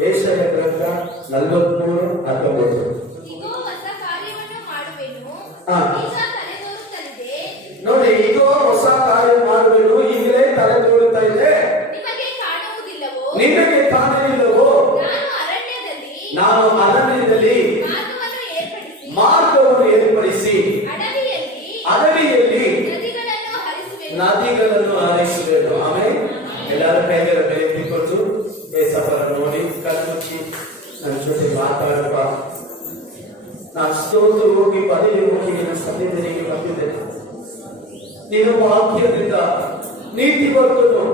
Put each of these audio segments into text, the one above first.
ಯೆಶಾಯ ಗ್ರಂಥ 43:19. ನೋಡಿ, ಈಗ ಹೊಸ ಕಾರ್ಯ ಮಾಡುವೆನು, ಈಗಲೇ ತಲೆ ತೋರುತ್ತಾ ಇದೆ, ನಿನಗೆ ಕಾಣಲಿಲ್ಲವೋ? ನಾನು ಅರಣ್ಯದಲ್ಲಿ ಮಾರ್ಗವನ್ನು ಏರ್ಪಡಿಸಿ ಅಡವಿಯಲ್ಲಿ ನದಿಗಳನ್ನು ಹರಿಸುವೆನು. ಆಮೇಲೆ ಎಲ್ಲರ ಮೇಲೆ ಎತ್ತಿಕೊಂಡು ಏಸಪ್ಪನ ನೋಡಿ ಕಣ್ಮುಚ್ಚಿ ನನ್ನ ಜೊತೆ ಮಾತಾಡುವ. ನಾನು ಸ್ತೋತ್ರ ಹೋಗಿ ಬರೆಯ ಹೋಗಿ ನಿನ್ನ ಸನ್ನಿಧಿಗೆ ಬಂದಿದ್ದೇನೆ. ನೀನು ವಾಕ್ಯದಿಂದ ನೀತಿ ಬರ್ತನು,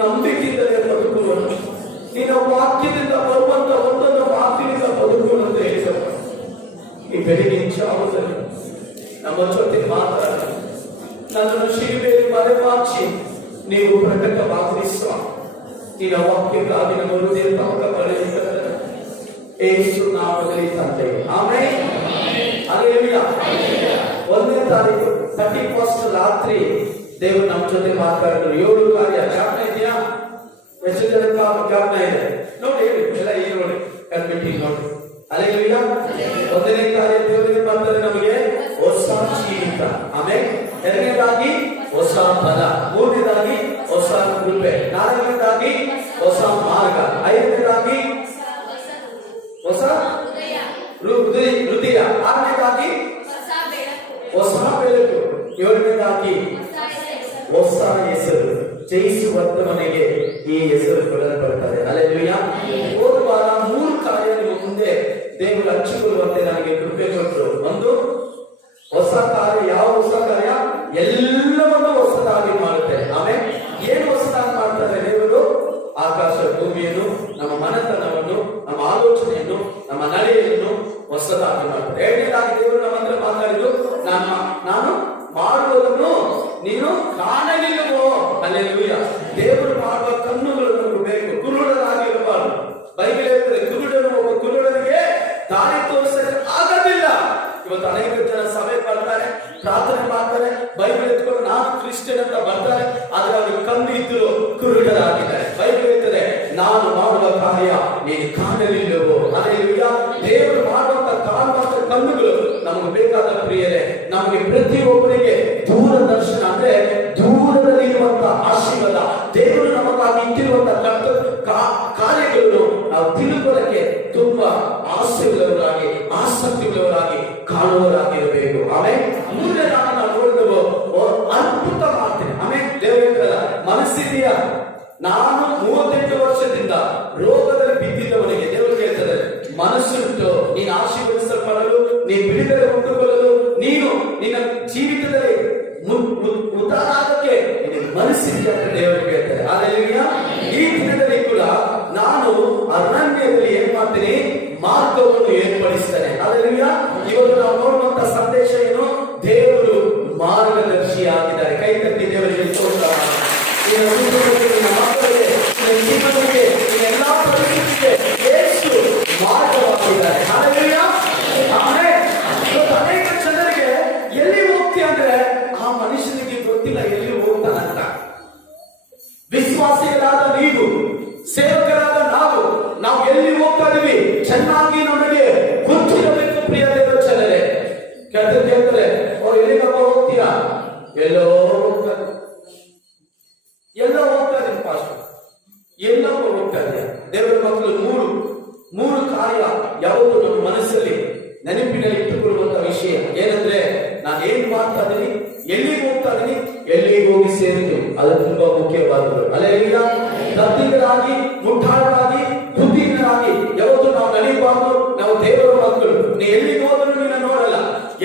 ನಂಬಿಕೆಯಿಂದಲೇ ಬದುಕುವನು. ನಿನ್ನ ವಾಕ್ಯದಿಂದ ಬರುವಂತ ಒಂದೊಂದು ಮಾತಿನಿಂದ ಬದುಕುವನು ಅಂತ ಹೇಳಿದಪ್ಪ. ಈ ಬೆಳಿಗ್ಗೆ ಜಾವದಲ್ಲಿ ನಮ್ಮ ಜೊತೆ ಮಾತಾಡ, ನನ್ನನ್ನು ಶಿಲುಬೆಯಲ್ಲಿ ಮರೆಮಾಚಿ ನೀವು ಪ್ರಕಟವಾಗಿಸುವ ನಿನ್ನ ವಾಕ್ಯಕ್ಕಾಗಿ ನಮ್ಮ ಹೃದಯ ತಮಕ ಬರೆಯುತ್ತದೆ. ಯೇಸು ನಾಮದಲ್ಲಿ ತಂದೆ, ಆಮೆನ್. ಹಲ್ಲೆಲೂಯಾ. 1ನೇ ತಾರೀಕು 31 ರಾತ್ರಿ ದೇವರು ನಮ್ಮ ಜೊತೆ ಮಾತಾಡಿದ್ರು. 7 ಕಾರ್ಯ ಜ್ಞಾಪನ ಇದೆಯಾ? ಎಷ್ಟು ಜನಕ್ಕೆ ಜ್ಞಾಪನ ಇದೆ? ನೋಡಿ ಎಲ್ಲ ಈ ನೋಡಿ ಕಲ್ಬಿಟ್ಟು ನೋಡಿ. ಹಲ್ಲೆಲೂಯಾ. 1ನೇ ಕಾರ್ಯ ದೇವರಿಗೆ ಬರ್ತಾರೆ ನಮಗೆ ಹೊಸ ಜೀವಿತ. ಆಮೇಲೆ 2ನೇದಾಗಿ ಹೊಸ ಫಲ, 3ನೇದಾಗಿ ಹೊಸ ಕೃಪೆ, 4ನೇದಾಗಿ ಹೊಸ ಮಾರ್ಗ, 5ನೇದಾಗಿ ಹೊಸ ಹೃದಯ, 6ನೇದಾಗಿ ಹೊಸ ಬೆಳಕು, 7ನೇದಾಗಿ ಹೊಸ ಹೆಸರು. ಜಯಿಸುವಂತವನಿಗೆ ಈ ಹೆಸರು ಬರ್ತದೆ. ಹಲ್ಲೆಲೂಯಾ. ಹೋದ ವಾರ 3 ಕಾರ್ಯ ಮುಂದೆ ದೇವರು ಹಂಚಿಕೊಳ್ಳುವಂತೆ ನನಗೆ ಕೃಪೆ ಕೊಟ್ಟರು. ಒಂದು ಹೊಸ ಕಾರ್ಯ. ಯಾವ ಹೊಸ ಕಾರ್ಯ? ಎಲ್ಲವನ್ನು ಹೊಸದಾಗಿ ಮಾಡುತ್ತೆ. ಆಮೇಲೆ ಏನು ಹೊಸದಾಗಿ ಮಾಡ್ತಾರೆ ದೇವರು? ಆಕಾಶ ಭೂಮಿಯನ್ನು, ನಮ್ಮ ಮನತನವನ್ನು, ನಮ್ಮ ಆಲೋಚನೆಯನ್ನು, ನಮ್ಮ ನಡೆಯನ್ನು ಹೊಸದಾಗಿ ಮಾಡ್ತಾರೆ. 2ನೇದಾಗಿ ದೇವರು ನಮ್ಮ ಹತ್ರ ಮಾತಾಡಿದ್ದು, ನಾನು ಮಾಡುವುದನ್ನು ನೀನು ಕಾಣಲಿಲ್ಲವೋ? ಹಲ್ಲೆಲೂಯಾ. ದೇವರು ಮಾಡುವ ಕಣ್ಣುಗಳನ್ನು ಬೇಕು, ಕುರುಡರಾಗಿರಬಾರದು. ಬೈಬಲ್ ಹೇಳ್ತಾರೆ, ಒಬ್ಬ ಕುರುಡನಿಗೆ ದಾರಿ ತೋರಿಸಲು ಆಗೋದಿಲ್ಲ. ಇವತ್ತು ಅನೇಕ ಜನ ಸಭೆ ಬರ್ತಾರೆ, ಪ್ರಾರ್ಥನೆ ಮಾಡ್ತಾರೆ, ಬೈಬಲ್ ಎತ್ಕೊಂಡು ನಾನು ಕ್ರಿಶ್ಚಿಯನ್ ಅಂತ ಬರ್ತಾರೆ, ಆದ್ರೆ ಅವ್ರಿಗೆ ಕಣ್ಣು ಇದ್ರು ಕುರುಡರಾಗಿದ್ದಾರೆ. ಬೈಬಲ್ ಹೇಳ್ತಾರೆ, ನಾನು ಮಾಡುವ ಕಾರ್ಯ ನೀನು ಕಾಣಲಿಲ್ಲವೋ? ಹಲ್ಲೆಲೂಯಾ. ದೇವರು ಮಾಡುವಂತ ಕಾಣುವಂತ ಕಣ್ಣುಗಳು ನಮಗೆ ಬೇಕಾದ ಪ್ರಿಯರೇ. ನಮಗೆ ಪ್ರತಿಯೊಬ್ಬರಿಗೆ ದೂರದರ್ಶನ ಅಂದ್ರೆ ದೂರದಲ್ಲಿ ಇರುವಂತ ಆಶೀರ್ವಾದ, ದೇವರು ನಮಗಾಗಿ ಇಟ್ಟಿರುವಂತ ಕಾರ್ಯಗಳನ್ನು ನಾವು ತಿಳುಕೊಳ್ಳಕ್ಕೆ ತುಂಬಾ ಆಸೆಯುಳ್ಳವರಾಗಿ, ಆಸಕ್ತಿ ಉಳ್ಳವರಾಗಿ ಕಾಣುವವರಾಗಿರಬೇಕು. ಆಮೇಲೆ 3ನೇದಾಗಿ ನಾವು ನೋಡಿದೆವು, ಅದ್ಭುತ ಮಾಡ್ತೇನೆ. ಆಮೇಲೆ ದೇವರ ಮನಸ್ಸಿದೆಯಾ? ನಾನು 38 ವರ್ಷದಿಂದ ರೋಗದಲ್ಲಿ ಬಿದ್ದಿದ್ದವನಿಗೆ ದೇವರು ಹೇಳ್ತಾರೆ, ಮನಸ್ಸುಂಟು ನೀನು ಆಶೀರ್ವದಿಸಲ್ಪಡಲು, ನೀನು ಬಿಡುಗಡೆ ಹೊಂದಿಕೊಳ್ಳಲು, ನೀನು ನಿನ್ನ ಜೀವಿತದಲ್ಲಿ ಉದಾಹರಣಕ್ಕೆ ಮನಸ್ಸಿದೆಯಾ ಅಂತ ದೇವರು ಹೇಳ್ತಾರೆ. ಹಲ್ಲೆಲೂಯಾ. ಈ ದಿನದಲ್ಲಿ ಕೂಡ ನಾನು ಅರಣ್ಯದಲ್ಲಿ ಏನ್ ಮಾಡ್ತೀನಿ? ಮಾರ್ಗವನ್ನು ಏರ್ಪಡಿಸ್ತೇನೆ. ಹಲ್ಲೆಲೂಯಾ. ಇವತ್ತು ನಾವು ನೋಡುವಂತ ಸಂದೇಶ ಏನು? ದೇವರು ಮಾರ್ಗದರ್ಶಿ ಆಗಿದ್ದಾರೆ. ಕೈ ತಟ್ಟಿ ದೇವರಿಗೆ ಸ್ತೋತ್ರ. ಜೀವನಕ್ಕೆ ಎಲ್ಲಾ ಪರಿಸ್ಥಿತಿಗೆ ಯೇಸು ಮಾರ್ಗವಾಗಿದ್ದಾರೆ. ಹಲ್ಲೆಲೂಯಾ. ಅನೇಕ ಜನರಿಗೆ ಎಲ್ಲಿ ಹೋಗ್ತೀಯ ಅಂದ್ರೆ ಆ ಮನುಷ್ಯನಿಗೆ ಗೊತ್ತಿಲ್ಲ ಎಲ್ಲಿ ಹೋಗ್ತಾನಂತ. ವಿಶ್ವಾಸಿಗಳಾದ ನೀವು, ಸೇವಕರಾದ ನಾವು ಎಲ್ಲಿ ಹೋಗ್ತಾ ಇದೀವಿ ಚೆನ್ನಾಗಿ ನಮಗೆ ಗೊತ್ತಿರಬೇಕು. ಪ್ರಿಯ ದೇವರ ಜನರೇ, ಕೇಳ್ತಾರೆ, ಎಲ್ಲಿಗಪ್ಪ ಹೋಗ್ತೀಯಾ? ಎಲ್ಲೋ ಹೋಗ್ತಾರೆ ಪಾಸ್ಟರ್, ಎಲ್ಲಪ್ಪ ಹೋಗ್ತಾರೆ. ದೇವರ ಮಕ್ಕಳು ಮೂರು ಕಾರ್ಯ ಯಾವುದು ನಮ್ಮ ಮನಸ್ಸಲ್ಲಿ ನೆನಪಿನಲ್ಲಿ ಇಟ್ಟುಕೊಳ್ಳುವಂತ ವಿಷಯ ಏನಂದ್ರೆ, ನಾನು ಏನ್ ಮಾಡ್ತಾ ಇದೀನಿ, ಎಲ್ಲಿಗೆ ಹೋಗ್ತಾ ಇದೀನಿ, ಎಲ್ಲಿಗೆ ಹೋಗಿ ಸೇರಿತು, ಅದು ತುಂಬಾ ಮುಖ್ಯವಾದದ್ದು. ಹಲ್ಲೆಲೂಯಾ. ದತ್ತಿಗಳಾಗಿ, ಮುಟ್ಟಾಳರಾಗಿ, ಬುದ್ಧಿಹೀನರಾಗಿ ಯಾವತ್ತು ನಾವು ನಡೀಬಾರ್ದು. ನಾವು ದೇವರ ಮಕ್ಕಳು. ನೀ ಎಲ್ಲಿಗೆ ಹೋದ್ರು ನಿನ್ನ ನೋಡಲ್ಲ,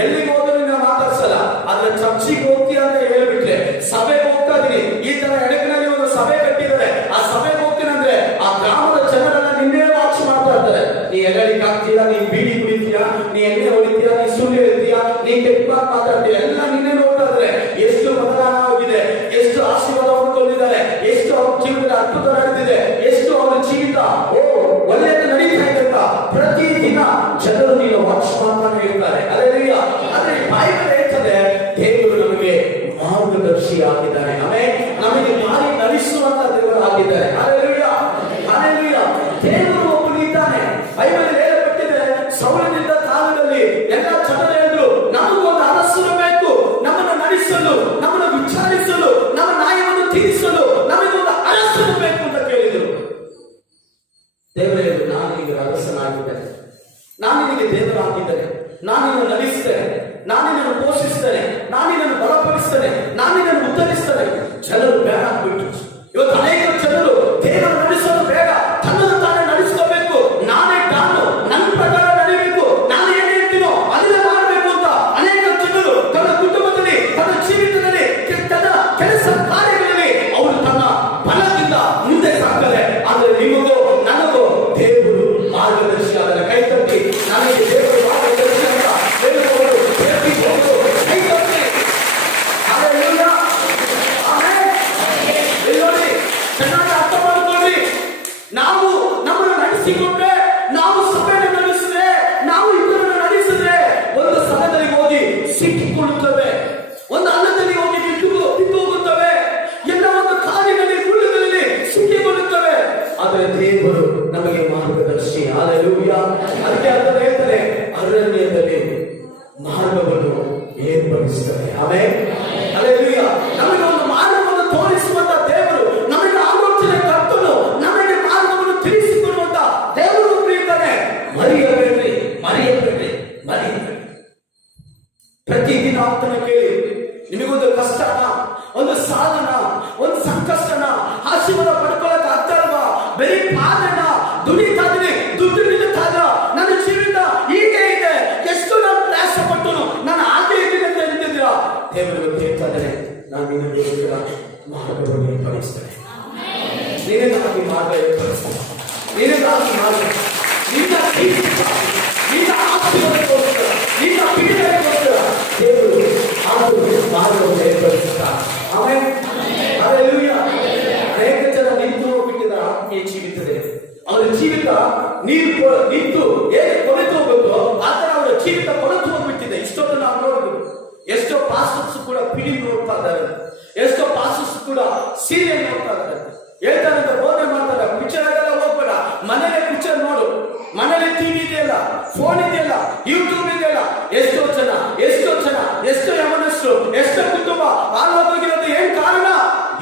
ಎಲ್ಲಿಗೆ ಹೋದ್ರು ನಿನ್ನ ಮಾತಾಡ್ಸಲ್ಲ. ಆದ್ರೆ ಚರ್ಚಿಗೆ ಹೋಗ್ತೀಯ ಅಂತ ಹೇಳ್ಬಿಟ್ರೆ, ಸಭೆಗೆ ಹೋಗ್ತಾ ಇದೀನಿ, ಈ ತರ ಎಡಗಿನಲ್ಲಿ ಒಂದು ಸಭೆ ಕಟ್ಟಿದ್ದಾರೆ, ಆ ಸಭೆಗೆ ಹೋಗ್ತೀನಂದ್ರೆ ಆ ಗ್ರಾಮದ ಜನರನ್ನ ನಿನ್ನೆ ವಾಚ್ ಮಾಡ್ತಾ ಇರ್ತಾರೆ. ನೀ ಎಲ್ಲರಿಗೆ ಹಾಕ್ತೀಯಾ, ನೀ ಬೀಡಿ ಕುಡಿತೀಯಾ, ನೀ ಎಣ್ಣೆ ಹೊಡಿತೀಯಾ, ನೀ ಸುಳ್ಳು ಹೇಳ್ತೀಯಾ, ನೀ ಕೆಟ್ಟ ಮಾತಾಡ್ತೀಯ, ಎಲ್ಲ ನಿನ್ನೆ ನೋಡ್ತಾ ಇದ್ರೆ ಎಷ್ಟು ಬದಲಾವಣೆ ಆಗಿದೆ, ಎಷ್ಟು ಆಶೀರ್ವಾದ ಹೊಂದ್ಕೊಂಡಿದ್ದಾರೆ, ಎಷ್ಟು ಅವ್ರ ಜೀವನದಲ್ಲಿ ಅದ್ಭುತ ನಡೆದಿದೆ, ಎಷ್ಟು ಅವರ ಜೀವಿತ ಒಳ್ಳೆಯದು ನಡೀತಾ ಇದೆ ಅಂತ ಪ್ರತಿದಿನ ಜನರು ನೀನು ವಾಚ್ ಮಾಡ್ತಾನೆ ಇರ್ತಾರೆ. ಹಲ್ಲೆಲೂಯಾ. ಆದ್ರೆ ಬೈಬಲ್ ಹೇಳ್ತದೆ, ದೇವರು ನಮಗೆ ಮಾರ್ಗದರ್ಶಿ ಆಗಿದ್ದಾನೆ. ಆಮೇಲೆ ನಮಗೆ ಮಾರಿ ನಡೆಸುವಂತ ದೇವರು ಆಗಿದ್ದಾರೆ. ಹಲ್ಲೆಲೂಯಾ. ಹಲ್ಲೆಲೂಯಾ. ದೇವರು ಒಬ್ಬನಿಗೆ ಬೈಬಲ್ ಹೇಳಲ್ಪಟ್ಟಿದೆ, ಸೌಲನಿದ್ದ ಕಾಲದಲ್ಲಿ ಎಲ್ಲ ಜನರು ಹೇಳಿದ್ರು, ನಮಗೊಂದು ಅರಸರು ಬೇಕು, ನಮ್ಮನ್ನು ನಡೆಸಲು, ನಮ್ಮನ್ನು ವಿಚಾರಿಸಲು, ನಮ್ಮ ನ್ಯಾಯವನ್ನು ತೀರಿಸಲು ನಮಗೊಂದು ಅರಸರು ಬೇಕು ಅಂತ ಕೇಳಿದರು. ದೇವರು ಹೇಳಿದ್ರು, ನಾನು ನಿಮಗೆ ಅರಸನಾಗಿದ್ದೇನೆ, ನಾನು ನಿನಗೆ ದೇವರಾಗಿದ್ದೇನೆ, ನಾನು ನಿನ್ನನ್ನು ನಡೆಸ್ತೇನೆ, ನಾನು ನಿನ್ನನ್ನು ಪೋಷಿಸ್ತೇನೆ, ನಾನು ನಿನ್ನನ್ನು ಬಲಪಡಿಸ್ತೇನೆ, ನಾನು ನಿನ್ನನ್ನು ಉತ್ತರಿಸ್ತೇನೆ. ಜನರು ಬೇಡ ಆಗ್ಬಿಟ್ಟು ಇವತ್ತು ಅನೇಕ ಜನರು ದೇವರು ನಡೆಸೋದು ಬೇಡ, ತನ್ನನ್ನು ತಾನೇ ನಡೆಸ್ಕೋಬೇಕು, ನಾನೇ ನಾನು ನನ್ನ ಪ್ರಕಾರ ನಡೆಯಬೇಕು, ನಾನು ಏನ್ ಹೇಳ್ತೀನೋ ಅದನ್ನ ಮಾಡಬೇಕು ಅಂತ ಅನೇಕ ಜನರು ತನ್ನ ಕುಟುಂಬದಲ್ಲಿ, ತನ್ನ ಜೀವಿತದಲ್ಲಿ, ತನ್ನ ಕೆಲಸ ಕಾರ್ಯಗಳಲ್ಲಿ ಅವರು ತನ್ನ ಬಲದಿಂದ ಮುಂದೆ ಸಾಕ್ತಾರೆ. ಆದರೆ ನಿಮಗೋ ನನಗೋ ದೇವರು ಮಾರ್ಗದರ್ಶಿ ಅದರ ಕೈ ತಪ್ಪಿ ನನಗೆ ದೇವರು ಮಾರ್ಗದರ್ಶಿ ಅಂತ ಹೇಳುವವರು ಕೈ ತಪ್ಪಿ. ಚೆನ್ನಾಗಿ ಅರ್ಥ ಮಾಡಿಕೊಳ್ಳಿ. ನಾವು ನಮ್ಮನ್ನು ನಡೆಸಿಕೊಂಡ್ರೆ, ನಾವು ಸಭೆಯನ್ನು ನಡೆಸಿದ್ರೆ, ನಾವು ಇಬ್ಬರನ್ನು ನಡೆಸಿದ್ರೆ ಒಂದು ಸ್ಥಳದಲ್ಲಿ ಹೋಗಿ ಸಿಕ್ಕಿಕೊಳ್ಳುತ್ತವೆ, ಒಂದು ಹಳ್ಳದಲ್ಲಿ ಹೋಗಿ ಬಿದ್ದು ಹೋಗುತ್ತವೆ, ಎಲ್ಲ ಒಂದು ಕಾಲಿನಲ್ಲಿ ಮುಳ್ಳುಗಳಲ್ಲಿ ಸಿಕ್ಕಿಕೊಳ್ಳುತ್ತವೆ. ಆದರೆ ದೇವರು ನಮಗೆ ಮಾರ್ಗದರ್ಶಿ. ಹಲ್ಲೆಲೂಯಾ. ಅದಕ್ಕೆ ಅರ್ಥ ಹೇಳ್ತಾರೆ, ಅರಣ್ಯದಲ್ಲಿ ಮಾರ್ಗವನ್ನು ಏರ್ಪಡಿಸುತ್ತದೆ. ಆಮೆನ್. ಹಲ್ಲೆಲೂಯಾ. ನಮಗೆ ಒಂದು ಮಾರ್ಗವನ್ನು ತೋರಿಸುವಂತ ದೇವರು, ನಮಗೆ ಆಲೋಚನೆ ಕರ್ತನು, ನಮಗೆ ಮಾರ್ಗವನ್ನು ತಿಳಿಸಿಕೊಡುವಂತ ದೇವರು ಇದ್ದಾನೆ. ಮರೆಯಬೇಡ್ರಿ, ಮರೆಯಬೇಡ್ರಿ, ಮರೆಯಬೇಡ್ರಿ. ಪ್ರತಿದಿನ ಆತನ ಕೇಳಿ. ನಿಮಗೊಂದು ಕಷ್ಟನ, ಒಂದು ಸಾಧನ, ಒಂದು ಸಂಕಷ್ಟನ, ಆಶೀರ್ವಾದ ಪಡ್ಕೊಳ್ಳೋಕೆ ಆಗ್ತಲ್ವಾ? ಬರೀ ಪಾದನ ದುಡಿತಾದ್ರೆ, ದುಡ್ಡು ನಿಲ್ಲುತ್ತಾಗ ನನ್ನ ಜೀವಿತ ಹೀಗೆ ಇದೆ, ಎಷ್ಟು ನಾನು ಪ್ರಯಾಸ ಪಟ್ಟು ನಾನು ಹಾಗೆ ಇದ್ದೀನಿ ಅಂತ ಹೇಳ್ತಿದ್ದೀರಾ? ದೇವರು ಹೇಳ್ತಾನೆ, ನಾನು ನಿನ್ನ ಮಾರ್ಗವನ್ನು ಏರ್ಪಡಿಸ್ತೇನೆ, ನಿನಗಾಗಿ ಮಾರ್ಗ ಏರ್ಪಡಿಸ್ತೇನೆ, ನಿನಗಾಗಿ ಮಾರ್ಗ, ನಿನ್ನ ನಿನ್ನ ಆಶೀರ್ವಾದಕ್ಕೋಸ್ಕರ, ನಿನ್ನ ಬಿಡುಗಡೆಗೋಸ್ಕರ ದೇವರು ಮಾರ್ಗವನ್ನು ಏರ್ಪಡಿಸುತ್ತಾರೆ. ಆಮೆನ್. ಹಲ್ಲೆಲೂಯಾ. ಅನೇಕ ಜನ ನಿಂತು ಹೋಗ್ಬಿಟ್ಟಿದ್ದಾರೆ ಆತ್ಮೀಯ ಜೀವಿತದಲ್ಲಿ. ಅವರ ಜೀವಿತ ನಿಂತು ಹೇಗೆ ಕೊನೆತು ಹೋಗುತ್ತೋ ಆ ತರ ಅವರ ಜೀವಿತ ಕೊನೆತು ಹೋಗ್ಬಿಟ್ಟಿದೆ. ಇಷ್ಟೊಂದು ನಾವು ನೋಡಿದ್ರು. ಎಷ್ಟೋ ಪಾಸ್ಟರ್ಸ್ ಕೂಡ ಫಿಲಿಂ ನೋಡ್ತಾ ಇದ್ದಾರೆ, ಎಷ್ಟೋ ಪಾಸ್ಟರ್ಸ್ ಕೂಡ ಸೀರಿಯಲ್ ನೋಡ್ತಾ ಇದ್ದಾರೆ. ಹೇಳ್ತಾರೆ ಅಂತ ಬೋಧನೆ ಮಾಡ್ತಾರೆ, ಪಿಕ್ಚರ್ ಎಲ್ಲ ಹೋಗ್ಬೇಡ, ಮನೇಲೆ ಪಿಕ್ಚರ್ ನೋಡು, ಮನೇಲಿ ಟಿವಿ ಇದೆಯಲ್ಲ, ಫೋನ್ ಇದೆಯಲ್ಲ, ಯೂಟ್ಯೂಬ್ ಇದೆಯಲ್ಲ. ಎಷ್ಟೋ ಜನ ಎಷ್ಟೋ ಯಮನಸ್ರು, ಎಷ್ಟೋ ಕುಟುಂಬ ಹಾಳಾಗೋಗಿರೋದು ಏನ್ ಕಾರಣ?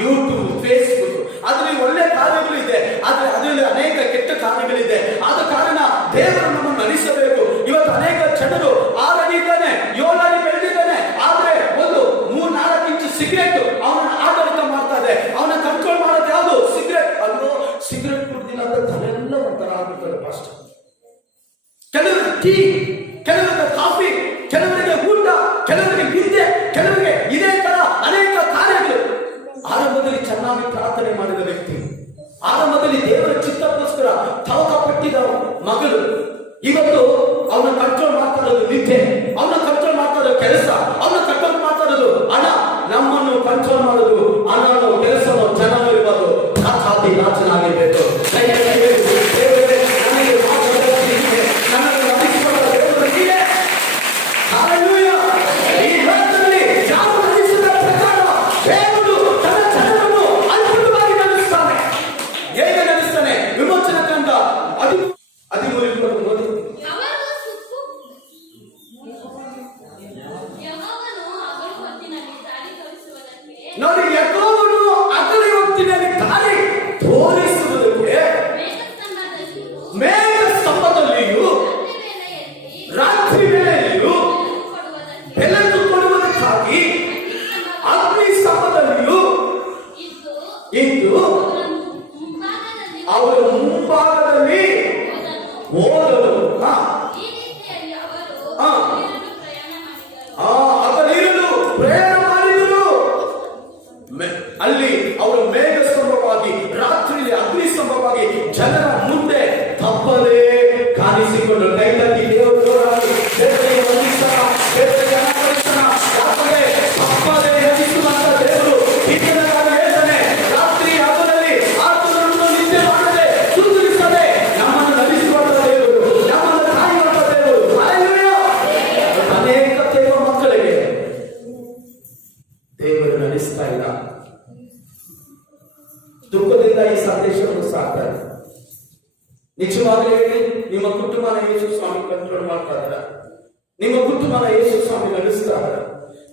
YouTube, Facebook. ಅದ್ರಲ್ಲಿ ಒಳ್ಳೆ ಕಾರ್ಯಗಳಿದೆ, ಆದ್ರೆ ಅದರಲ್ಲಿ ಅನೇಕ ಕೆಟ್ಟ ಕಾರ್ಯಗಳಿದೆ. ಆದ ಕಾರಣ ದೇವರು ನಮ್ಮನ್ನು ನಡೆಸಬೇಕು. ಇವತ್ತು ಅನೇಕ ಜನರು 6 ಅಡಿ ಇದ್ದಾನೆ, 7 ಅಡಿ ಬೆಳೆದಿದ್ದಾನೆ, ಆದ್ರೆ ಒಂದು 3-4 ಇಂಚು ಸಿಗರೇಟ್ ಅವನ ಆಡಳಿತ ಮಾಡ್ತಾ ಇದೆ. ಅವನ ಕಂಟ್ರೋಲ್ ಮಾಡೋದು ಯಾವುದು? ಸಿಗರೇಟ್. ಅಲ್ಲೋ ಸಿಗರೇಟ್ ಕುಡ್ದಿಲ್ಲ ಅಂದ್ರೆ ತಲೆಲ್ಲ ಒಂಥರ ಆಗ್ಬಿಡ್ತಾರೆ ಫಾಸ್ಟ್. ಕೆಲವರಿಗೆ ಟೀ, ಕೆಲವರಿಗೆ ಕಾಫಿ, ಕೆಲವರಿಗೆ ಊಟ, ಕೆಲವರಿಗೆ ನಿದ್ದೆ, ಕೆಲವರಿಗೆ ಇದೇ ತರ ಅನೇಕ ಕಾರ್ಯಗಳು. ಆರಂಭದಲ್ಲಿ ಚೆನ್ನಾಗಿ ಪ್ರಾರ್ಥನೆ ಮಾಡಿದ ವ್ಯಕ್ತಿ, ಆರಂಭದಲ್ಲಿ ದೇವರ ಚಿತ್ತಕ್ಕೋಸ್ಕರ ತವಕ ಪಟ್ಟಿದ ಮಗಳು, ಇವತ್ತು ಅವನ ಕಂಟ್ರೋಲ್ ಮಾಡ್ತಾ ಇರೋದು ನಿದ್ದೆ, ಅವನ ಕಂಟ್ರೋಲ್ ಮಾಡ್ತಾ ಇರೋದು ಕೆಲಸ, ಅವನ ಕಂಟ್ರೋಲ್ ಮಾಡ್ತಾ ಇರೋದು ಹಣ. ನಮ್ಮನ್ನು ಕಂಟ್ರೋಲ್ ಮಾಡೋದು ಹಣನೋ ಕೆಲಸನೋ ಜನನೋ ಇರ್ಬೋದು. ರಾಜನಾಗಿರ್ಬೇಕು. ನೋಡಿ, ಯೆಹೋವನು ಹಗಲು ಹೊತ್ತಿನಲ್ಲಿ ದಾರಿ ತೋರಿಸುವುದಕ್ಕೆ ಮೇಘ ಸ್ತಂಭದಲ್ಲಿಯೂ ರಾತ್ರಿ ವೇಳೆಯಲ್ಲಿಯೂ ಬೆಳಕು ಕೊಡುವುದಕ್ಕಾಗಿ ಅಗ್ನಿ ಸ್ತಂಭದಲ್ಲಿಯೂ ಇದ್ದು ಅವರ ಮುಂಭಾಗದಲ್ಲಿ ಹೋದನು. ಹಗಲಿರುಳು ಪ್ರಯಾಣ ಮಾಡಿದರು. ಅಲ್ಲಿ ಅವರು ಮೇಘ ಸ್ತಂಭವಾಗಿ, ರಾತ್ರಿಯಲ್ಲಿ ಅಗ್ನಿ ಸ್ತಂಭವಾಗಿ ಜನರ ಮುಂದೆ ತಪ್ಪದೇ ಕಾಣಿಸಿಕೊಂಡು ಕೈ ತಟ್ಟಿ ದೇವರು ತಪ್ಪದೇ ನಡೆಸುವಂತ ದೇವರು ಹೇಳ್ತಾನೆ. ರಾತ್ರಿ ಹಗಲಲ್ಲಿ ಆತನನ್ನು ನಿದ್ದೆ ಮಾಡದೆ ಸುಂದರಿಸದೆ ನಮ್ಮನ್ನು ನಡೆಸುವಂತ ದೇವರು, ನಮ್ಮನ್ನು ಕಾಯುವಂತ ದೇವರು. ಅನೇಕ ದೇವ ಮಕ್ಕಳಿಗೆ ದೇವರು ನಡೆಸ್ತಾ ಇಲ್ಲ. ದುಃಖದಿಂದ ಈ ಸಂದೇಶವನ್ನು ಸಾಕ್ತಾರೆ. ನಿಜವಾಗಲೇ ನಿಮ್ಮ ಕುಟುಂಬನ ಯೇಸು ಸ್ವಾಮಿ ಕಂಟ್ರೋಲ್ ಮಾಡ್ತಾ ಇದ್ದಾರೆ. ನಿಮ್ಮ ಕುಟುಂಬನ ಯೇಸು ಸ್ವಾಮಿ ನಡೆಸ್ತಾ ಇದ್ದಾರೆ.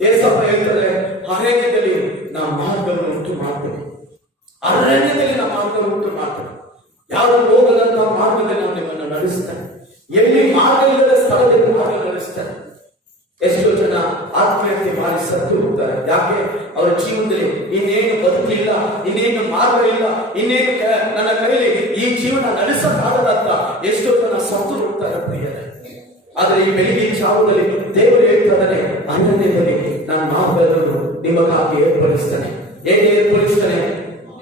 ಏಸಪ್ಪ ಹೇಳ್ತಾರೆ, ಅರಣ್ಯದಲ್ಲಿ ನಾ ಮಾರ್ಗವನ್ನು ಉಂಟು ಮಾಡ್ತೇನೆ. ಅರಣ್ಯದಲ್ಲಿ ನಾ ಮಾರ್ಗ ಉಂಟು ಮಾಡ್ತೇನೆ. ಯಾರು ಹೋಗದಂತ ಮಾರ್ಗದಲ್ಲಿ ನಾನು ನಿಮ್ಮನ್ನು ನಡೆಸ್ತೇನೆ. ಎಲ್ಲಿ ಮಾರ್ಗ ಇಲ್ಲದ ಸ್ಥಳದಲ್ಲಿ ಮಾರ್ಗ ನಡೆಸ್ತೇನೆ. ಎಷ್ಟೋ ಜನ ಆತ್ಮಹತ್ಯೆ ಮಾಡಿ ಸತ್ತು ಹೋಗ್ತಾರೆ. ಯಾಕೆ? ಅವರ ಜೀವನದಲ್ಲಿ ಇನ್ನೇನು ಬದುಕಿಲ್ಲ, ಇನ್ನೇನು ಮಾರ್ಗ ಇಲ್ಲ, ಇನ್ನೇನು ನನ್ನ ಕೈಲಿ ಈ ಜೀವನ ನಡೆಸಬಾರದಂತ ಎಷ್ಟೋ ಜನ ಸತ್ತು ಹೋಗ್ತಾರೆ ಪ್ರಿಯರೇ. ಆದ್ರೆ ಈ ಬೆಳಿಗ್ಗೆ ಜಾವದಲ್ಲಿ ದೇವರು ಹೇಳ್ತಾರೆ, ಅರಣ್ಯದಲ್ಲಿ ನಾನು ಮಾರ್ಗವನ್ನು ನಿಮಗಾಗಿ ಏರ್ಪಡಿಸ್ತೇನೆ. ಹೇಗೆ ಏರ್ಪಡಿಸ್ತೇನೆ?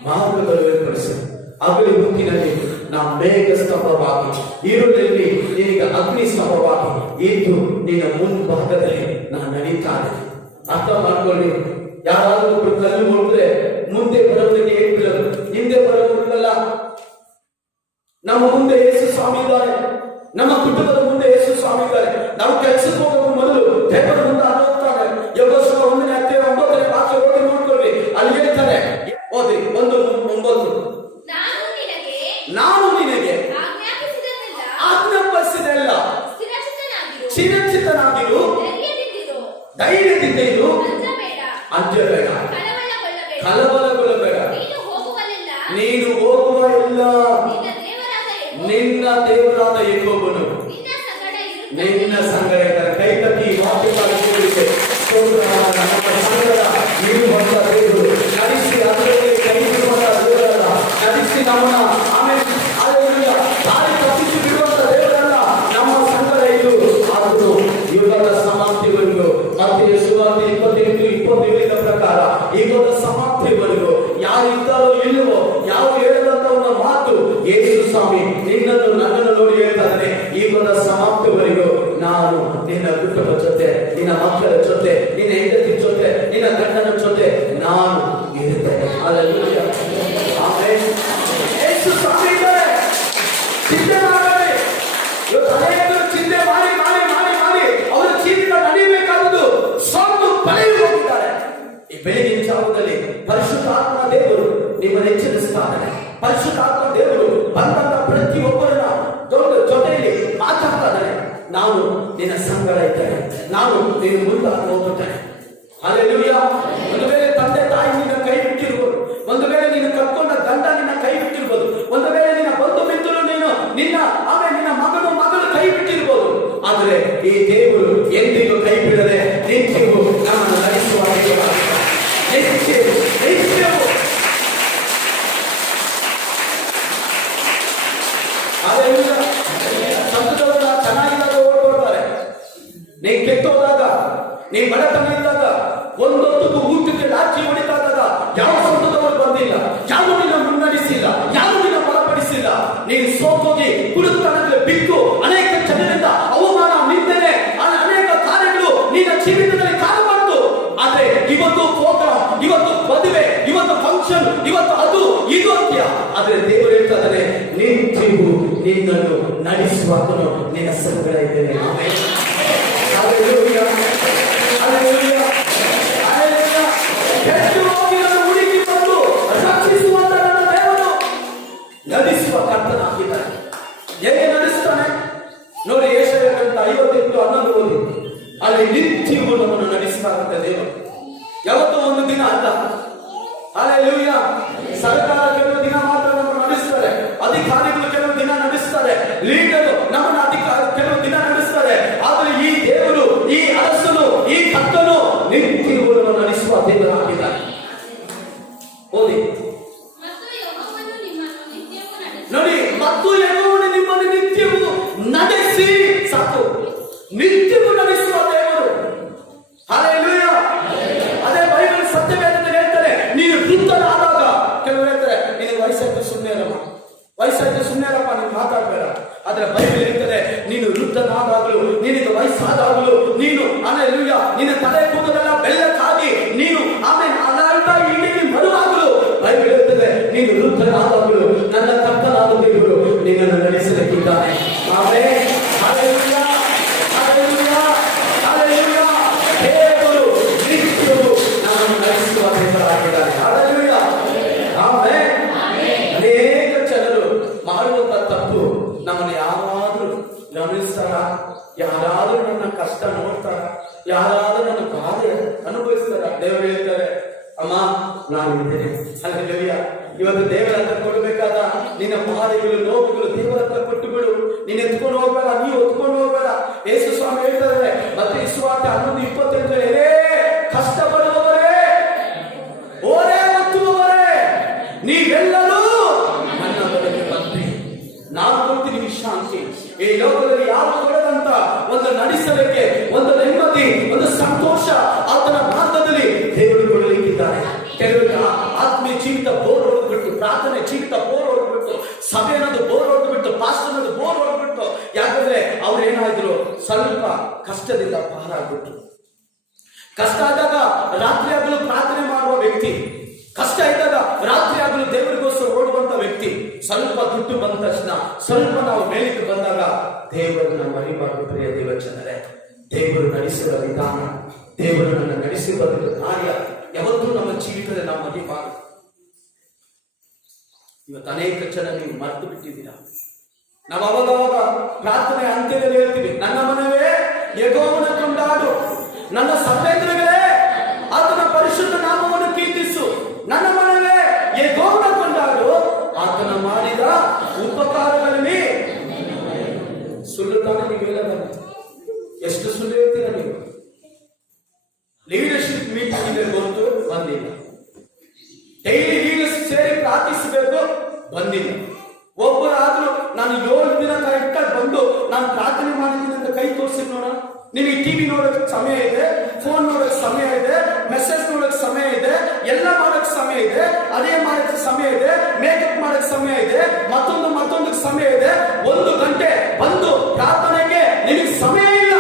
ಮಾರ್ಗಗಳು ಏರ್ಪಡಿಸ್ತೇನೆ. ಹಗಲು ಹೊತ್ತಿನಲ್ಲಿ ನಾ ಮೇಘ ಸ್ತಂಭವಾಗಿ, ಈರುಳ್ಳಿ ನಿನಗೆ ಅಗ್ನಿ ಸ್ತಂಭವಾಗಿ ಇದ್ದು ನಿನ್ನ ಮುಂಭಾಗದಲ್ಲಿ ನಾನು ನಡೀತಾನೆ. ಅರ್ಥ ಮಾಡ್ಕೊಳ್ಳಿ. ಯಾರಾದ್ರೂ ಕಲ್ಲು ನೋಡಿದ್ರೆ ಮುಂದೆ ಬರೋದಕ್ಕೆ ಹೇಳ್ಬಿಡೋದು, ಹಿಂದೆ ಬರೋದಿಲ್ಲ. ನಮ್ಮ ಮುಂದೆ ಯೇಸು ಸ್ವಾಮಿ ಇದ್ದಾರೆ, ನಮ್ಮ ಕುಟುಂಬದ ಮುಂದೆ ಯೇಸು ಸ್ವಾಮಿ ಇದ್ದಾರೆ. ನಾವು ಕೆಲಸಕ್ಕೆ ಹೋಗೋದು ಮೊದಲು ದೇವರ ಮುಂದೆ ಹೋಗ್ತಾರೆ. ಯೋಗೇಶ್ವರ 1ನೇ ಅಧ್ಯಾಯ 9ನೇ ವಾಕ್ಯ ಓದಿ ನೋಡ್ಕೊಳ್ಳಿ. ಅಲ್ಲಿ ಹೇಳ್ತಾರೆ, ಓದಿ 1:9, ನಾನು ನಿನಗೆ ಆಜ್ಞಾಪಿಸಿದೆಲ್ಲ ಚಿರಚಿತ್ತನಾಗಿರು, ಧೈರ್ಯದಿಂದ ಇರು, ಅಂಜಬೇಡ, ಕಳವಳಗೊಳ್ಳಬೇಡ. ನೀನು ಹೋಗುವ ಎಲ್ಲ ನಿನ್ನ ದೇವರಾದ ಯೆಹೋವನು ನಿನ್ನ ಸಂಗಡ ಇದ್ದಾರೆ. ಕೈ ತಟ್ಟಿ ವಾಕ್ಯಕ್ಕೆ ನಮ್ಮ ಸಂಗಡ ಇರುವಂತ ದೇವರು, ನಡೆಸಿ ಅದರಲ್ಲಿ ಕೈ ಇರುವಂತ ದೇವರಲ್ಲ, ನಡೆಸಿ ನಮ್ಮನ್ನ ಆಮೇಲೆ ದಾರಿ ತಪ್ಪಿಸಿ ಬಿಡುವಂತ ದೇವರಲ್ಲ, ನಮ್ಮ ಸಂಗಡ ಇದು. ಅದು ಯುಗದ ಸಮಾಪ್ತಿವರೆಗೂ, ಮತ್ತೆ ಸುವಾರ್ತೆ 28:27 ಪ್ರಕಾರ ಯುಗದ ಸಮಾಪ್ತಿವರೆಗೂ ಯಾರಿದ್ದಾರೋ ಇಲ್ಲವೋ, ಯಾವ ಹೇಳದಂತ ಒಂದು ಮಾತು ಯೇಸು ಸ್ವಾಮಿ ನಿನ್ನನ್ನು ನನ್ನನ್ನು ನೋಡಿ ಹೇಳ್ತಾನೆ, ಯುಗದ ಸಮಾಪ್ತಿವರೆಗೂ ನಾನು ನಿನ್ನ ಕುಟುಂಬ ಜೊತೆ, ನಿನ್ನ ಮಕ್ಕಳ ಜೊತೆ, ನಿನ್ನ ಹೆಂಡತಿ ಜೊತೆ, ನಿನ್ನ ಗಂಡನ ಜೊತೆ ನಾನು ಇರುತ್ತೇನೆ. Hallelujah, amen. ಯೇಸು ಸ್ವಾಮಿ ಇದ್ದಾರೆ, ಚಿಂತೆ ಮಾಡಬೇಡಿ. ಇವತ್ತು ಅನೇಕರು ಚಿಂತೆ ಮಾಡಿ ಮಾಡಿ ಮಾಡಿ ಮಾಡಿ ಅವರ ಜೀವಿತ ನಡೀಬೇಕಾದದ್ದು ಸೊಂದು ಬಲೆಗೆ ಹೋಗಿದ್ದಾರೆ. ಈ ಬೆಳಗಿನ ಜಾವದಲ್ಲಿ ಪರಿಶುದ್ಧಾತ್ಮ ದೇವರು ನಿಮ್ಮನ್ನು ಎಚ್ಚರಿಸ್ತಾನೆ. ಪರಿಶುದ್ಧಾತ್ಮ ದೇವರು ಬಂದಂತ ಪ್ರತಿಯೊಬ್ಬರನ್ನ ದೊಡ್ಡ ಜೊತೆಯಲ್ಲಿ ಮಾತಾಡ್ತಾನೆ. ನಾನು ನಿನ್ನ ಸಂಗಡ ಇದ್ದೇನೆ, ನಾನು ನಿನ್ನ ಮುಂದೆ ಹೋಗುತ್ತೇನೆ. ಹಲ್ಲೆಲೂಯಾ. ಒಂದು ವೇಳೆ ತಂದೆ ತಾಯಿ ನಿನ್ನ ಕೈ ಬಿಟ್ಟಿರ್ಬೋದು, ಒಂದು ವೇಳೆ ನೀನು ಕರ್ಕೊಂಡ ಗಂಡ ನಿನ್ನ ಕೈ ಬಿಟ್ಟಿರ್ಬೋದು, ಒಂದು ವೇಳೆ ನಿನ್ನ ಬಂಧು ಮಿತ್ರರು ನಿನ್ನ ಆಮೇಲೆ ನಿನ್ನ ಮಗನು ಕೈ ಬಿಟ್ಟಿರ್ಬೋದು. ಆದ್ರೆ ಈ ದೇವರು ಎಂದಿಗೂ ಕೈ ಬಿಡದೆ ನಿತ್ಯವೂ ನಮ್ಮನ್ನು ನಡೆಸುವ ಸಂತದವರ ಚೆನ್ನಾಗಿದ್ದಾಗ ಓಡ್ಕೊಡ್ತಾರೆ. ನೀ ಕೆಟ್ಟೋದಾಗ, ನೀ ಬಡತನ ಇದ್ದಾಗ, ಒಂದೊಂದು ಊಟಕ್ಕೆ ಲಾಠಿ ಹೊಡಿತಾದಾಗ ಯಾವ ಸಂತದವರು ಬಂದಿಲ್ಲ, ಯಾರು ನಿನ್ನ ಮುನ್ನಡೆಸಿಲ್ಲ, ಯಾರು ನಿನ್ನ ಬಲಪಡಿಸಿಲ್ಲ. ನೀನು ಸೋತೋಗಿ ಕುಡುತನಕ್ಕೆ ಬಿದ್ದು ಅನೇಕ ಜನರಿಂದ ಅವಮಾನ, ನಿಂದನೆ, ಅನೇಕ ಕಾರ್ಯಗಳು ನಿನ್ನ ಜೀವಿತದಲ್ಲಿ ಕಾಣಬಾರದು. ಆದ್ರೆ ಇವತ್ತು ಪ್ರೋಗ್ರಾಮ್, ಇವತ್ತು ಮದುವೆ, ಇವತ್ತು ಫಂಕ್ಷನ್, ಇವತ್ತು ಅದು ಇದು ಅಂತ್ಯ. ಆದ್ರೆ ದೇವರು ಹೇಳ್ತಾರೆ, ನಿಂತಿಗೂ ನಿನ್ನನ್ನು ನಡೆಸುವಾತನು ನಿನ್ನ ಸಂಗಡ ಇದ್ದೇನೆ. Hallelujah, hallelujah, hallelujah. ಹೆಚ್ಚು ಹೋಗಿರಲು ಹುಡುಕಿ ಬಂದು ರಕ್ಷಿಸುವಂತ ನನ್ನ ದೇವರು ನಡೆಸುವ ಕರ್ತನಾಗಿದ್ದಾನೆ. ಹೇಗೆ ನಡೆಸ್ತಾನೆ ನೋಡಿ, ಯೆಶಾಯ 58:11 ಓದಿ. ಅಲ್ಲಿ ನಿತ್ಯವೂ ನಮ್ಮನ್ನು ನಡೆಸ್ತಾ ಇರುತ್ತೆ ದೇವರು. ಯಾವತ್ತೋ ಒಂದು ದಿನ ಅಲ್ಲ. ಹಲ್ಲೆಲೂಯಾ. ಸರ್ಕಾರ ಕೆಲವು ದಿನ ಮಾತ್ರ ನಮ್ಮನ್ನು ನಡೆಸ್ತಾರೆ, ಅಧಿಕಾರಿಗಳು ಕೆಲವು ದಿನ ನಡೆಸ್ತಾರೆ, ಲೀಡರು ನಮ್ಮನ್ನು ಕೆಲವು ದಿನ ನಡೆಸ್ತಾರೆ. ಆದ್ರೆ ಈ ದೇವರು, ಈ ಅರಸನು, ಈ ಕರ್ತನು ನಿತ್ಯವೂ ನಡೆಸುವ ದೇವರಾಗಿದ್ದಾನೆ. ಓದಿ ನೋಡಿ, ಮತ್ತು ಯೆಹೋವನು ನಿಮ್ಮನ್ನು ನಿತ್ಯವೂ ನಡೆಸಿ, ಸಾಕು, ನಿತ್ಯವೂ ನಡೆಸುವ ದೇವರು. ಹಲ್ಲೆಲೂಯಾ. ಅದೇ ಬೈಬಲ್ ಸತ್ಯವೇದದಲ್ಲಿ ಹೇಳ್ತಾರೆ, ನೀನು ವೃದ್ಧನಾದಾಗ, ಕೆಲವರು ಹೇಳ್ತಾರೆ ನಿನಗೆ ವಯಸ್ಸಾಯ್ತು ಸುಮ್ಮನೆ ಇರಮ್ಮ, ವಯಸ್ಸಾಯ್ತು ಸುಮ್ಮನೆ ಇರಪ್ಪ, ನೀನು ಮಾತಾಡಬೇಡ. ಆದ್ರೆ ಬೈಬಲ್ ಹೇಳ್ತಾರೆ, ನೀನು ವೃದ್ಧನಾದಾಗಲೂ, ನಿನಗೆ ವಯಸ್ಸಾದಾಗಲೂ, ನೀನು ಹಲ್ಲೆಲೂಯಾ, ನಿನ್ನ ತಲೆ ಕೂದಲೆಲ್ಲ ಬೆಳ್ಳಕ್ಕಾಗಿ ನೀನು ಆಮೇಲೆ ಅನಾಥ ಇಡೀ ಬರುವಾಗಲೂ ಬೈಬಲ್ ಹೇಳ್ತದೆ, ನೀನು ವೃದ್ಧನಾದಾಗಲೂ ನನ್ನ ಕರ್ತನಾದ ದೇವರು ನಿನ್ನನ್ನು ನಡೆಸಲಿಕ್ಕಿದ್ದಾನೆ. ಆಮೆನ್. Hallelujah, hallelujah, hallelujah. ದೇವರು ನಿತ್ಯವೂ ನಮ್ಮನ್ನು ನಡೆಸುವ ದೇವರಾಗಿದ್ದಾನೆ. Hallelujah, amen. ಅನೇಕ ಜನರು ಮಾಡುವಂತ ತಪ್ಪು ನಮ್ಮನ್ನು ಯಾರಾದ್ರೂ ಗಮನಿಸ್ತಾರ? ಯಾರಾದ್ರೂ ನನ್ನ ಕಷ್ಟ ನೋಡ್ತಾರ? ಯಾರಾದ್ರೂ ನನ್ನ ಬಾಧೆ ಅನುಭವಿಸ್ತಾರ? ದೇವರು ಹೇಳ್ತಾರೆ, ಅಮ್ಮ ನಾನು ಇದ್ದೇನೆ. ಹಲ್ಲೆಲೂಯಾ. ಇವತ್ತು ದೇವರ ಹತ್ರ ಕೊಡಬೇಕಾದ ನಿನ್ನ ಬಾಧೆಗಳು, ನೋವುಗಳು ದೇವರ ಹತ್ರ ಕೊಟ್ಟು ಬಿಡು. ನೀನು ಎತ್ಕೊಂಡು ಹೋಗ್ಬೇಡ, ನೀವು ಹೊತ್ಕೊಂಡು ಹೋಗ್ಬೇಡ. ಯೇಸು ಸ್ವಾಮಿ ಹೇಳ್ತಾರೆ ಮತ್ತೆ ಸುವಾರ್ತೆ 11:28, ಕಷ್ಟ ಪಡುವವರೇ, ಓರೇ ಹೊತ್ತುವವರೇ, ನೀವೆಲ್ಲರೂ ನನ್ನ ಬಳಿಗೆ ಬನ್ನಿ, ನಾನು ಕೊಡ್ತೀನಿ ವಿಶ್ರಾಂತಿ. ಈ ಲೋಕದಲ್ಲಿ ಯಾರು ಕೊಡದಂತ ಒಂದು ನಡೆಸಲಿಕ್ಕೆ, ಒಂದು ನೆಮ್ಮದಿ, ಒಂದು ಸಂತೋಷ ಆತನ ಮಾರ್ಗದಲ್ಲಿ ದೇವರು ಕೊಡಲಿಕ್ಕಿದ್ದಾರೆ. ಕೆಲವರಿಗೆ ಆತ್ಮೀಯ ಜೀವಿತ ಬೋರ್ ಹೊಡೆದ್ಬಿಟ್ಟು, ಪ್ರಾರ್ಥನೆ ಜೀವಿತ ಬೋರ್ ಹೊಡೆದ್ಬಿಟ್ಟು, ಸಭೆ ಅನ್ನೋದು ಬೋರ್ ಹೊಡೆದ್ಬಿಟ್ಟು, ಪಾಸ್ಟರ್ ಅನ್ನೋದು ಬೋರ್ ಹೊಡೆದ್ಬಿಟ್ಟು. ಯಾಕಂದ್ರೆ ಅವ್ರು ಏನಾದ್ರು ಸ್ವಲ್ಪ ಕಷ್ಟದಿಂದ ಪಾರಾಗ್ಬಿಟ್ರು. ಕಷ್ಟ ಆದಾಗ ರಾತ್ರಿ ಆಗಲು ಪ್ರಾರ್ಥನೆ ಮಾಡುವ ವ್ಯಕ್ತಿ, ಕಷ್ಟ ಇದ್ದಾಗ ರಾತ್ರಿ ಆಗಲು ದೇವರಿಗೋಸ್ಕರ ಓಡುವಂತ ವ್ಯಕ್ತಿ, ಸ್ವಲ್ಪ ದುಡ್ಡು ಬಂದ ತಕ್ಷಣ, ಸ್ವಲ್ಪ ನಾವು ಮೇಲಿಗೆ ಬಂದಾಗ ದೇವರನ್ನ ಮರಿಬಾರದು. ಪ್ರಿಯ ದೇವಚನರೇ, ದೇವರು ನಡೆಸುವ ವಿಧಾನ, ದೇವರು ನನ್ನ ನಡೆಸುವ ಕಾರ್ಯ ಯಾವತ್ತೂ ನಮ್ಮ ಜೀವಿತದಲ್ಲಿ ನಾವು ಮರಿಬಾರದು. ಇವತ್ತು ಅನೇಕ ಜನ ನೀವು ಮರೆತು ಬಿಟ್ಟಿದ್ದೀರಾ. ನಾವು ಅವಾಗವಾಗ ಪ್ರಾರ್ಥನೆ ಅಂತ್ಯದಲ್ಲಿ ಹೇಳ್ತೀವಿ, ನನ್ನ ಮನವೇ ಯೆಹೋವನ ಕೊಂಡಾಡು, ನನ್ನ ಸಹೋದರಗಳೇ ಆತನ ಪರಿಶುದ್ಧ ನಾಮವನ್ನು ಕೀರ್ತಿಸು. ನನ್ನ ಮನವೇ ಯೆಹೋವನ ಕೊಂಡಾಡು, ಆತನ ಮಾಡಿದ ಉಪಕಾರಗಳಲ್ಲಿ. ಸುಳ್ಳು ತಾನೇ ನೀವು ಹೇಳೋದು? ಎಷ್ಟು ಸುಳ್ಳು ಹೇಳ್ತೀರಾ ನೀವು? ಲೀಡರ್ಶಿಪ್ ಮೀಟಿಂಗ್ ಗೊತ್ತು ಬಂದಿಲ್ಲ, ಡೈಲಿ ಲೀಡರ್ಸ್ ಸೇರಿ ಪ್ರಾರ್ಥಿಸಬೇಕು ಬಂದಿಲ್ಲ. ಒಬ್ಬರಾದ್ರೂ ನಾನು 7 ದಿನ ಕರೆಕ್ಟಾಗಿ ಬಂದು ನಾನು ಪ್ರಾರ್ಥನೆ ಮಾಡಿದ್ದೀನಿ ಅಂತ ಕೈ ತೋರಿಸಿ ನೋಡೋಣ. ನಿಮಗೆ ಟಿವಿ ನೋಡೋಕೆ ಸಮಯ ಇದೆ, ಫೋನ್ ನೋಡೋಕೆ ಸಮಯ ಇದೆ, ಮೆಸೇಜ್ ನೋಡೋಕೆ ಸಮಯ ಇದೆ, ಎಲ್ಲ ಮಾಡೋಕೆ ಸಮಯ ಇದೆ, ಅದೇ ಮಾಡೋಕೆ ಸಮಯ ಇದೆ, ಮೇಕಪ್ ಮಾಡೋಕೆ ಸಮಯ ಇದೆ, ಮತ್ತೊಂದು ಸಮಯ ಇದೆ. 1 ಗಂಟೆ ಬಂದು ಪ್ರಾರ್ಥನೆಗೆ ನಿಮಗೆ ಸಮಯ ಇಲ್ಲ.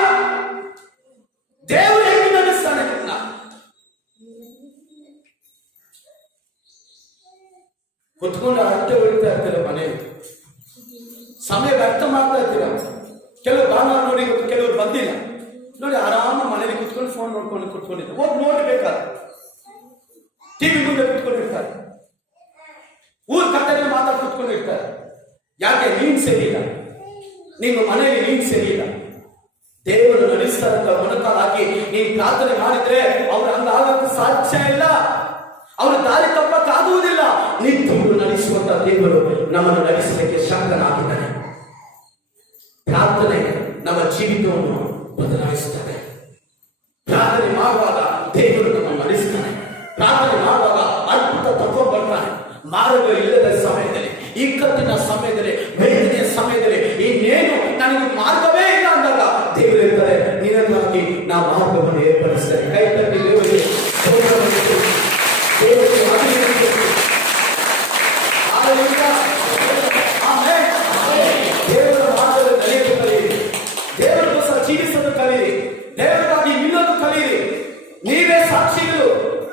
ದೇವರು ಹೆಂಗೆ ನಡೆಸ್ತಾನೆ? ಕುತ್ಕೊಂಡು ಅರ್ಥ ಹೊಡಿತಾ ಇರ್ತೀರ, ಮನೆಯಲ್ಲಿ ಸಮಯ ವ್ಯರ್ಥ ಮಾಡ್ತಾ ಇರ್ತೀರ. ಕೆಲವು ಭಾನುವಾರ ನೋಡಿ, ಕೆಲವರು ಬಂದಿಲ್ಲ ನೋಡಿ, ಆರಾಮ ಮನೇಲಿ ಕುತ್ಕೊಂಡು ಫೋನ್ ನೋಡ್ಕೊಂಡು ಕುತ್ಕೊಂಡಿದ್ದಾರೆ. ಹೋಗಿ ನೋಡ್ಬೇಕಾದ್ರೆ ಟಿವಿ ಮುಂದೆ ಕುತ್ಕೊಂಡಿರ್ತಾರೆ, ಊರ್ ಕಟ್ಟೆಗಳು ಮಾತಾಡಿ ಕುತ್ಕೊಂಡಿರ್ತಾರೆ. ಯಾಕೆ? ನೀನ್ ಸರಿ ಇಲ್ಲ, ನಿಮ್ಮ ಮನೆಯಲ್ಲಿ ನೀನ್ ಸರಿ ಇಲ್ಲ. ದೇವರು ನಡೆಸ್ತಾರಂತ ಮೊಣಕಾಲ ಹಾಕಿ ನೀನ್ ಪ್ರಾರ್ಥನೆ ಮಾಡಿದ್ರೆ ಅವ್ರು ಹಂಗಾಗಕ್ಕೆ ಸಾಧ್ಯ ಇಲ್ಲ. ಅವರು ದಾರಿ ತಪ್ಪಕ್ಕಾಗುವುದಿಲ್ಲ. ನಿತ್ಯವು ನಡೆಸುವಂತ ದೇವರು ನಮ್ಮನ್ನು ನಡೆಸಲಿಕ್ಕೆ ಶಕ್ತನಾಗಿದ್ದಾನೆ. ಪ್ರಾರ್ಥನೆ ನಮ್ಮ ಜೀವಿತವನ್ನು ಬದಲಾಯಿಸುತ್ತದೆ. ಪ್ರಾರ್ಥನೆ ಮಾಡುವಾಗ ದೇವರು ನಮ್ಮನ್ನು ನಡೆಸ್ತಾನೆ. ಪ್ರಾರ್ಥನೆ ಮಾಡುವಾಗ ಅದ್ಭುತ ತತ್ವ ಬರ್ತಾನೆ. ಮಾರ್ಗ ಇಲ್ಲದ ಸಮಯದಲ್ಲಿ, ಇಕ್ಕಟ್ಟಿನ ಸಮಯದಲ್ಲಿ, ವೇದನೆಯ ಸಮಯದಲ್ಲಿ, ಇನ್ನೇನು ನನಗೆ ಮಾರ್ಗವೇ ಇಲ್ಲ ಅಂದಾಗ ದೇವರು ಇರ್ತಾರೆ, ನಿನಗಾಗಿ ನಾ ಮಾರ್ಗವನ್ನು ಏರ್ಪಡಿಸ್ತಾರೆ. ಕೈ ತಟ್ಟಿ ದೇವರಿಗೆ ದೇವರ ಮಾರ್ಗದಲ್ಲಿ ನಡೆಯಲು ಕಲಿಯಿರಿ, ದೇವರಿಗೋಸ್ಕರ ಜೀವಿಸಲು ಕಲಿಯಿರಿ, ದೇವರಿಗಾಗಿ ನಿಲ್ಲಲು ಕಲಿಯಿರಿ. ನೀವೇ ಸಾಕ್ಷಿಗಳು,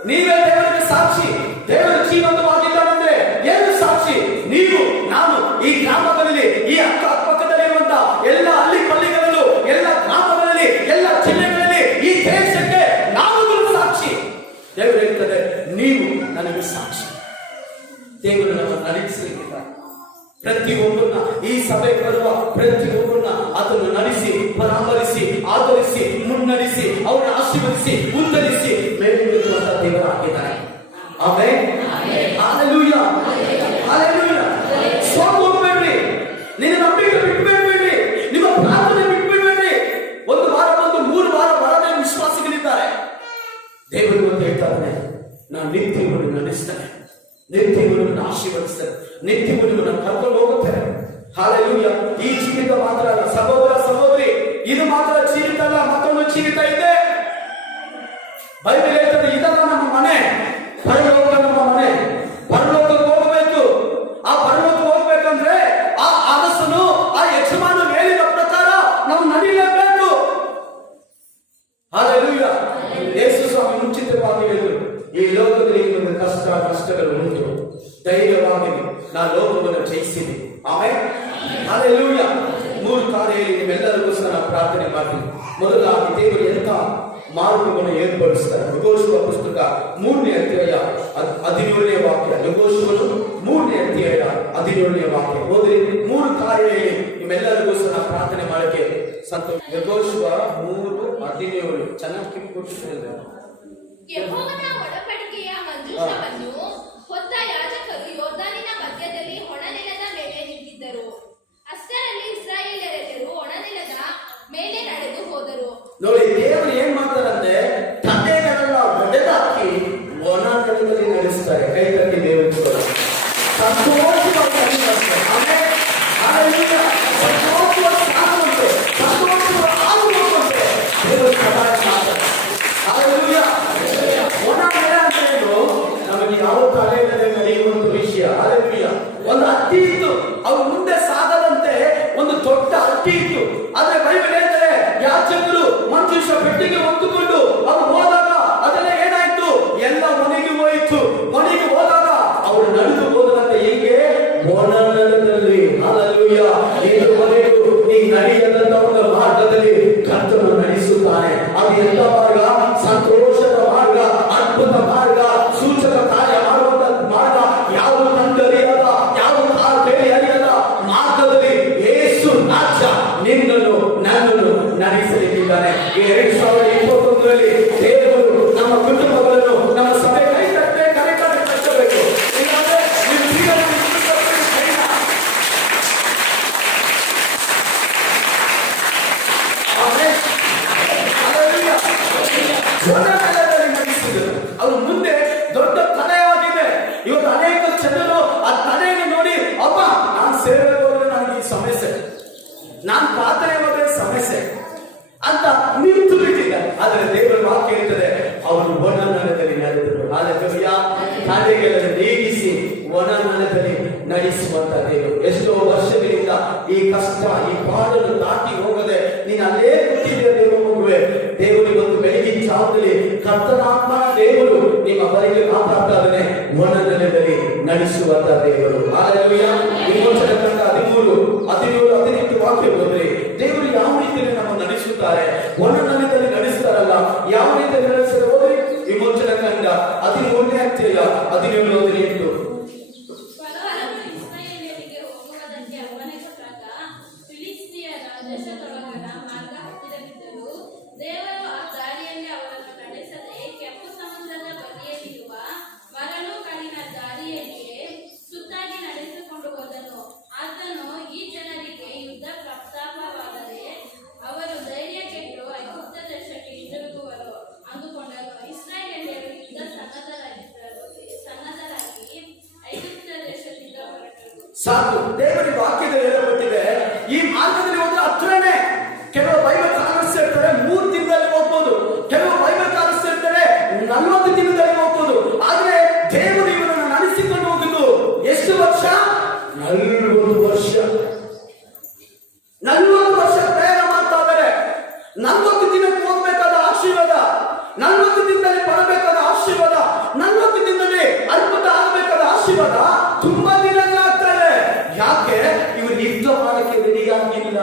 ನೀವೇ ದೇವರಿಗೆ ಸಾಕ್ಷಿ. ದೇವರ ಜೀವಂತವಾಗಿದ್ದಾರಂದ್ರೆ ಏನು ಸಾಕ್ಷಿ? ನೀವು, ನಾನು, ಈ ಗ್ರಾಮಗಳಲ್ಲಿ, ಈ ಅಕ್ಕಪಕ್ಕದಲ್ಲಿರುವಂತ ಎಲ್ಲ ಹಳ್ಳಿ ಪಳ್ಳಿಗಳಲ್ಲೂ, ಎಲ್ಲ ಗ್ರಾಮಗಳಲ್ಲಿ, ಎಲ್ಲ ಜಿಲ್ಲೆಗಳಲ್ಲಿ, ಈ ದೇಶಕ್ಕೆ ನಾವುಗಳು ಸಾಕ್ಷಿ. ದೇವರು ಹೇಳ್ತಾರೆ, ನೀವು ನನಗೆ ಸಾಕ್ಷಿ. ದೇವರು ನಮ್ಮ ನಡೆಸಲಿಕ್ಕಿದ್ದಾರೆ. ಪ್ರತಿಯೊಬ್ಬರನ್ನ, ಈ ಸಭೆಗೆ ಬರುವ ಪ್ರತಿಯೊಬ್ಬರನ್ನ ಅದನ್ನು ನಡೆಸಿ, ಪರಾಮರಿಸಿ, ಆಧರಿಸಿ, ಮುನ್ನಡೆಸಿ, ಅವರನ್ನು ಆಶೀರ್ವದಿಸಿ, ಉತ್ತರಿಸಿ ಮೇಲೆತ್ತುವಂತ ದೇವರು ಆಗಿದ್ದಾರೆ. ಆಮೆನ್. Hallelujah, hallelujah. ಸೋತು ಹೋಗ್ಬೇಡ್ರಿ, ನಿನ್ನ ನಂಬಿಕೆ ಬಿಟ್ಬಿಡ್ಬೇಡ್ರಿ, ನಿಮ್ಮ ಪ್ರಾರ್ಥನೆ ಬಿಟ್ಬಿಡ್ಬೇಡ್ರಿ. 1 ವಾರ ಬಂದು 3 ವಾರ ಬರದೇ ವಿಶ್ವಾಸಿಗಳಿದ್ದಾರೆ. ದೇವರು ಅಂತ ಹೇಳ್ತಾರೆ, ನಾನು ನಿತ್ಯವೂ ನಡೆಸ್ತೇನೆ, ನಿತ್ಯವೂ ಆಶೀರ್ವದಿಸ್ತೇನೆ, ನಿತ್ಯವೂ ನನ್ನ ಕರ್ಕೊಂಡು ಹೋಗುತ್ತೇನೆ. ಹಲ್ಲೆಲೂಯಾ. ಈ ಜೀವಿತ ಮಾತ್ರ ಅಲ್ಲ ಸಹೋದರ ಸಹೋದರಿ, ಇದು ಮಾತ್ರ ಜೀವಿತ ಅಲ್ಲ, ಮತ್ತೊಂದು ಜೀವಿತ ಇದೆ. ಬೈಬಲ್ ಹೇಳ್ತದೆ, ಇದಲ್ಲ ನಮ್ಮ ಮನೆ, ಪರಲೋಕ ನಮ್ಮ ಮನೆ. ಪರಲೋಕಕ್ಕೆ ಹೋಗಬೇಕು. ಆ ಪರಲೋಕಕ್ಕೆ ಹೋಗ್ಬೇಕಂದ್ರೆ ಆ ಅರಸನು, ಆ ಯಜಮಾನ ಹೇಳಿದ ಪ್ರಕಾರ ನಾವು ನಡೀಲೇಬೇಕು. ಹಲ್ಲೆಲೂಯಾ. ಯೇಸು ಸ್ವಾಮಿ ಮುಂಚಿತವಾಗಿ ಹೇಳಿದರು, ಈ ಲೋಕದಲ್ಲಿ ನಿಮಗೆ ಕಷ್ಟಗಳು ಉಂಟು, ಧೈರ್ಯವಾಗಿ ನಾ ಲೋಕವನ್ನು ಜಯಿಸಿದೆ. ಆಮೆನ್. ಹಲ್ಲೆಲೂಯಾ. 3 ಕಾರ್ಯದಲ್ಲಿ ನಿಮ್ಮೆಲ್ಲರಿಗೋಸ್ಕರ ಪ್ರಾರ್ಥನೆ ಮಾಡ್ತೀನಿ. ಮೊದಲಾಗಿ ದೇವರು ಎಂತ ಮಾರ್ಗವನ್ನು ಏರ್ಪಡಿಸ್ತಾರೆ. ಯೆಹೋಶುವ ಪುಸ್ತಕ 3ನೇ ಅಧ್ಯಾಯ 17ನೇ ವಾಕ್ಯ. ಯೆಹೋಶುವನು 3ನೇ ಅಧ್ಯಾಯ 17ನೇ ವಾಕ್ಯ ಓದಿ. 3 ಕಾರ್ಯದಲ್ಲಿ ನಿಮ್ಮೆಲ್ಲರಿಗೂ ಸಹ ಪ್ರಾರ್ಥನೆ ಮಾಡಕ್ಕೆ ಸಂತೋಷ. ಯೆಹೋಶುವ 3:17 ಚೆನ್ನಾಗಿ ಕಿವಿಗೊಟ್ಟಿದ್ದಾರೆ. ಯೆಹೋವನ ಒಡಂಬಡಿಕೆಯ ಮಂಜೂಷವನ್ನು ಹೊತ್ತ ಯಾಜಕರು ಯೋರ್ದಾನಿನ ಮಧ್ಯದಲ್ಲಿ ಒಣನೆಲದ ಮೇಲೆ ನಿಂತಿದ್ದರು. ಅಷ್ಟರಲ್ಲಿ ಇಸ್ರಾಯೇಲ್ಯರೆಲ್ಲರೂ ಒಣನೆಲದ ಮೇಲೆ ನಡೆದು ಹೋದರು. ನೋಡಿ, ದೇವರು ಏನ್ ಮಾಡ್ತಾರಂದ್ರೆ ತಂದೆಗಳೆಲ್ಲ ಒಡೆದಾಕಿ ಒಣ ನೆಲದಲ್ಲಿ ನಡೆಸ್ತಾರೆ. ಕೈ ತಟ್ಟಿ ದೇವರು ಸಂತೋಷವಾಗಿ ನಡೆಸ್ತಾರೆ. ಆಮೇಲೆ ಸಂತೋಷವಾಗಿ ಸಾಗುವಂತೆ, ಸಂತೋಷವಾಗಿ ಆಗುವಂತೆ ದೇವರು ಸಹಾಯ ಮಾಡ್ತಾರೆ. ಒಣ ನೆಲ ಅಂತ ಹೇಳು ನಮಗೆ ಯಾವ ತಲೆ ಇಲ್ಲದೆ ನಡೆಯುವಂತ ವಿಷಯ. ಹಾಲೆಲೂಯಾ. ಒಂದು ಹತ್ತಿ ಇತ್ತು, ಅವ್ರು ಮುಂದೆ ಸಾಗದಂತೆ ಒಂದು ದೊಡ್ಡ ಹತ್ತಿ ಇತ್ತು. ಆದ್ರೆ ಬೈಬಲ್ ಹೇಳ್ತಾರೆ ಯಾಜಕರು ಮಂಜೂಷ ಪೆಟ್ಟಿಗೆ ಹೊತ್ತುಕೊಂಡು ಅವ್ರು ಹೋದಾಗ ಅದೆಲ್ಲ ಏನಾಯ್ತು, ಎಲ್ಲ ಮನೆಗೆ ಹೋಯಿತು. ಮನೆಗೆ ಹೋದಾಗ ಅವರು ನಡೆದು ಹೋದಂತೆ ಹೆಂಗೆ ಒಣ ನೆಲದಲ್ಲಿ. ಹಾಲೆಲೂಯಾ. ಇದುವರೆಗೂ ನೀ ನಡೆಯದಂತ ಒಂದು ಮಾರ್ಗದಲ್ಲಿ ಕರ್ತನು ನಡೆಸುತ್ತಾನೆ. ಅದು ಎಂತ ಮಾರ್ಗ? ಸಂತೋಷದ ಮಾರ್ಗ, ಅದ್ಭುತ ಮಾರ್ಗ, ಸೂಚಕ ಕಾರ್ಯ ಮಾಡುವಂತ ಮಾರ್ಗ. ಯಾವ ಕಂಡರಿಯದ, ಯಾವ ಬೇರೆ ಅರಿಯದ ಮಾರ್ಗದಲ್ಲಿ ಯೇಸು ರಾಜ್ಯ ನಿನ್ನನ್ನು ನನ್ನನ್ನು ನಡೆಸಲಿಕ್ಕಿದ್ದಾನೆ. 2021ರಲ್ಲಿ ದೇವರು ನಮ್ಮ ಕುಟುಂಬಗಳನ್ನು, ನಮ್ಮ ಸಭೆ ಕೈ ಕಟ್ಟೆ ಕರೆಕ್ಟಾಗಿ ಕಟ್ಟಬೇಕು. ಇಲ್ಲಾಂದ್ರೆ ನೀವು ಜೀವನ ನಡೆಸಿದರು. ಅವರು ಮುಂದೆ ದೊಡ್ಡ ತಲೆಯಾಗಿದೆ. ಇವತ್ತು ಅನೇಕ ಜನರು ಆ ತಲೆಯನ್ನು ನೋಡಿ ಅಪ್ಪ ನಾನು ಸೇವೆ ಹೋದ್ರೆ ನನಗೆ ಈ ಸಮಸ್ಯೆ, ನಾನು ಪ್ರಾರ್ಥನೆ ಹೋದ್ರೆ ಸಮಸ್ಯೆ ಅಂತ ನಿಂತು ಬಿಟ್ಟಿದ್ದಾರೆ. ಆದರೆ ದೇವರ ವಾಕ್ಯ ಹೇಳ್ತದೆ ಅವರು ಒಣ ನೆಲದಲ್ಲಿ ನಡೆದರು. ಹಾಲೆಲೂಯಾ. ತಾಯಿಗಳನ್ನು ನೇಗಿಸಿ ಒಣ ನೆಲದಲ್ಲಿ ನಡೆಸುವಂತ ದೇವರು. ಎಷ್ಟೋ ವರ್ಷಗಳಿಂದ ಈ ಕಷ್ಟ, ಈ ಬಾಳನ್ನು ದಾಟಿ ಹೋಗದೆ ನೀನು ಅಲ್ಲೇ ಕೂತಿದ್ದೆ ದೇವರು ಮಗುವೆ. ದೇವರು ಇವತ್ತು ಬೆಳಗಿನ ಜಾವದಲ್ಲಿ ಕರ್ತನಾತ್ಮ ದೇವರು ನಿಮ್ಮ ಬಳಿಗೆ ಮಾತಾಡ್ತಾ ಇದ್ದಾನೆ. ಒಣ ನೆಲದಲ್ಲಿ ನಡೆಸುವಂತ ದೇವರು. ಹಾಲೆಲೂಯಾ. ವಿಮೋಚನ ಕಂಡ 13, 17, 18 ವಾಕ್ಯ ಹೋದ್ರೆ ದೇವರು ಯಾವ ರೀತಿಯಲ್ಲಿ ನಮ್ಮ ನಡೆಸುತ್ತಾರೆ, ಒಣ ನೆಲದಲ್ಲಿ ನಡೆಸ್ತಾರಲ್ಲ, ಯಾವ ರೀತಿಯಲ್ಲಿ ನಡೆಸಿದ್ರೆ ಹೋದ್ರೆ ವಿಮೋಚನ ಕಂಡ 13ನೇ ಅಧ್ಯಾಯ 17, 18. ಇಸ್ರಾಯೇಲ್ಯರಿಗೆ ಹೋಗುವುದಕ್ಕೆ ಅಪ್ಪಣೆ ಕೊಟ್ಟಾಗ ಫಿಲಿಷ್ಟಿಯರ ದೇಶದೊಳಗಣ ಮಾರ್ಗ ಹತ್ತಿರವಿದ್ದರು. ದೇವರು ಆ ದಾರಿಯಲ್ಲಿ ಅವರನ್ನು ನಡೆಸದೆ ಕೆಂಪು ಸಮುದ್ರದ ಬದಿಯಲ್ಲಿರುವ ಮರಳು ಕಲ್ಲಿನ ದಾರಿಯಲ್ಲಿಯೇ ಸುತ್ತಾಗಿ ನಡೆಸಿಕೊಂಡು ಹೋದನು. ಆತನು ಈ ಜನರಿಗೆ ಯುದ್ಧ ಪ್ರಸ್ತಾಪವಾದರೆ ಅವರು ಧೈರ್ಯ ಕೆಟ್ಟು ಐಗುಪ್ತ ದೇಶಕ್ಕೆ ಹಿಂದಿರುಗುವರು ಅಂದುಕೊಂಡರು. ಇಸ್ರಾಯೇಲ್ಯರು ಯುದ್ಧ ಸನ್ನದ್ಧರಾಗಿ ಐಗುಪ್ತ ದೇಶದಿಂದ ಹೊರಟರು. ಸಾಕು, ದೇವರ ವಾಕ್ಯದಲ್ಲಿ ಹೇಳಲ್ಪಟ್ಟಿದೆ ಈ ಮಾರ್ಗದಲ್ಲಿ ಹೋದ್ರೆ ಹತ್ರನೇ. ಕೆಲವು ಬೈಬಲ್ ಕಾಣಿಸ್ತಿರ್ತಾರೆ 3 ದಿನದಲ್ಲಿ ಹೋಗ್ಬೋದು, ಕೆಲವು ಬೈಬಲ್ ಕಾಣಿಸ್ತಿರ್ತಾರೆ 40 ದಿನದಲ್ಲಿ ಹೋಗ್ಬೋದು. ಆದ್ರೆ ದೇವರು ಇವರನ್ನು ನಡೆಸಿಕೊಂಡು ಹೋಗಿದ್ದು ಎಷ್ಟು ವರ್ಷ? 40 ವರ್ಷ. 40 ವರ್ಷ ಪ್ರಯಾಣ ಮಾಡ್ತಾ ಇದ್ದಾರೆ. 40 ದಿನಕ್ಕೆ ಹೋಗ್ಬೇಕಾದ ಆಶೀರ್ವಾದ, 40 ದಿನದಲ್ಲಿ ಬರಬೇಕಾದ ಆಶೀರ್ವಾದ, 40 ದಿನದಲ್ಲಿ ಅದ್ಭುತ ಆಗಬೇಕಾದ ಆಶೀರ್ವಾದ ತುಂಬಾ ದಿನಗಳಾಗ್ತಾರೆ. ಯಾಕೆ? ಇವರು ಯುದ್ಧ ಮಾಡಕ್ಕೆ ರೆಡಿಯಾಗಿಲ್ಲ.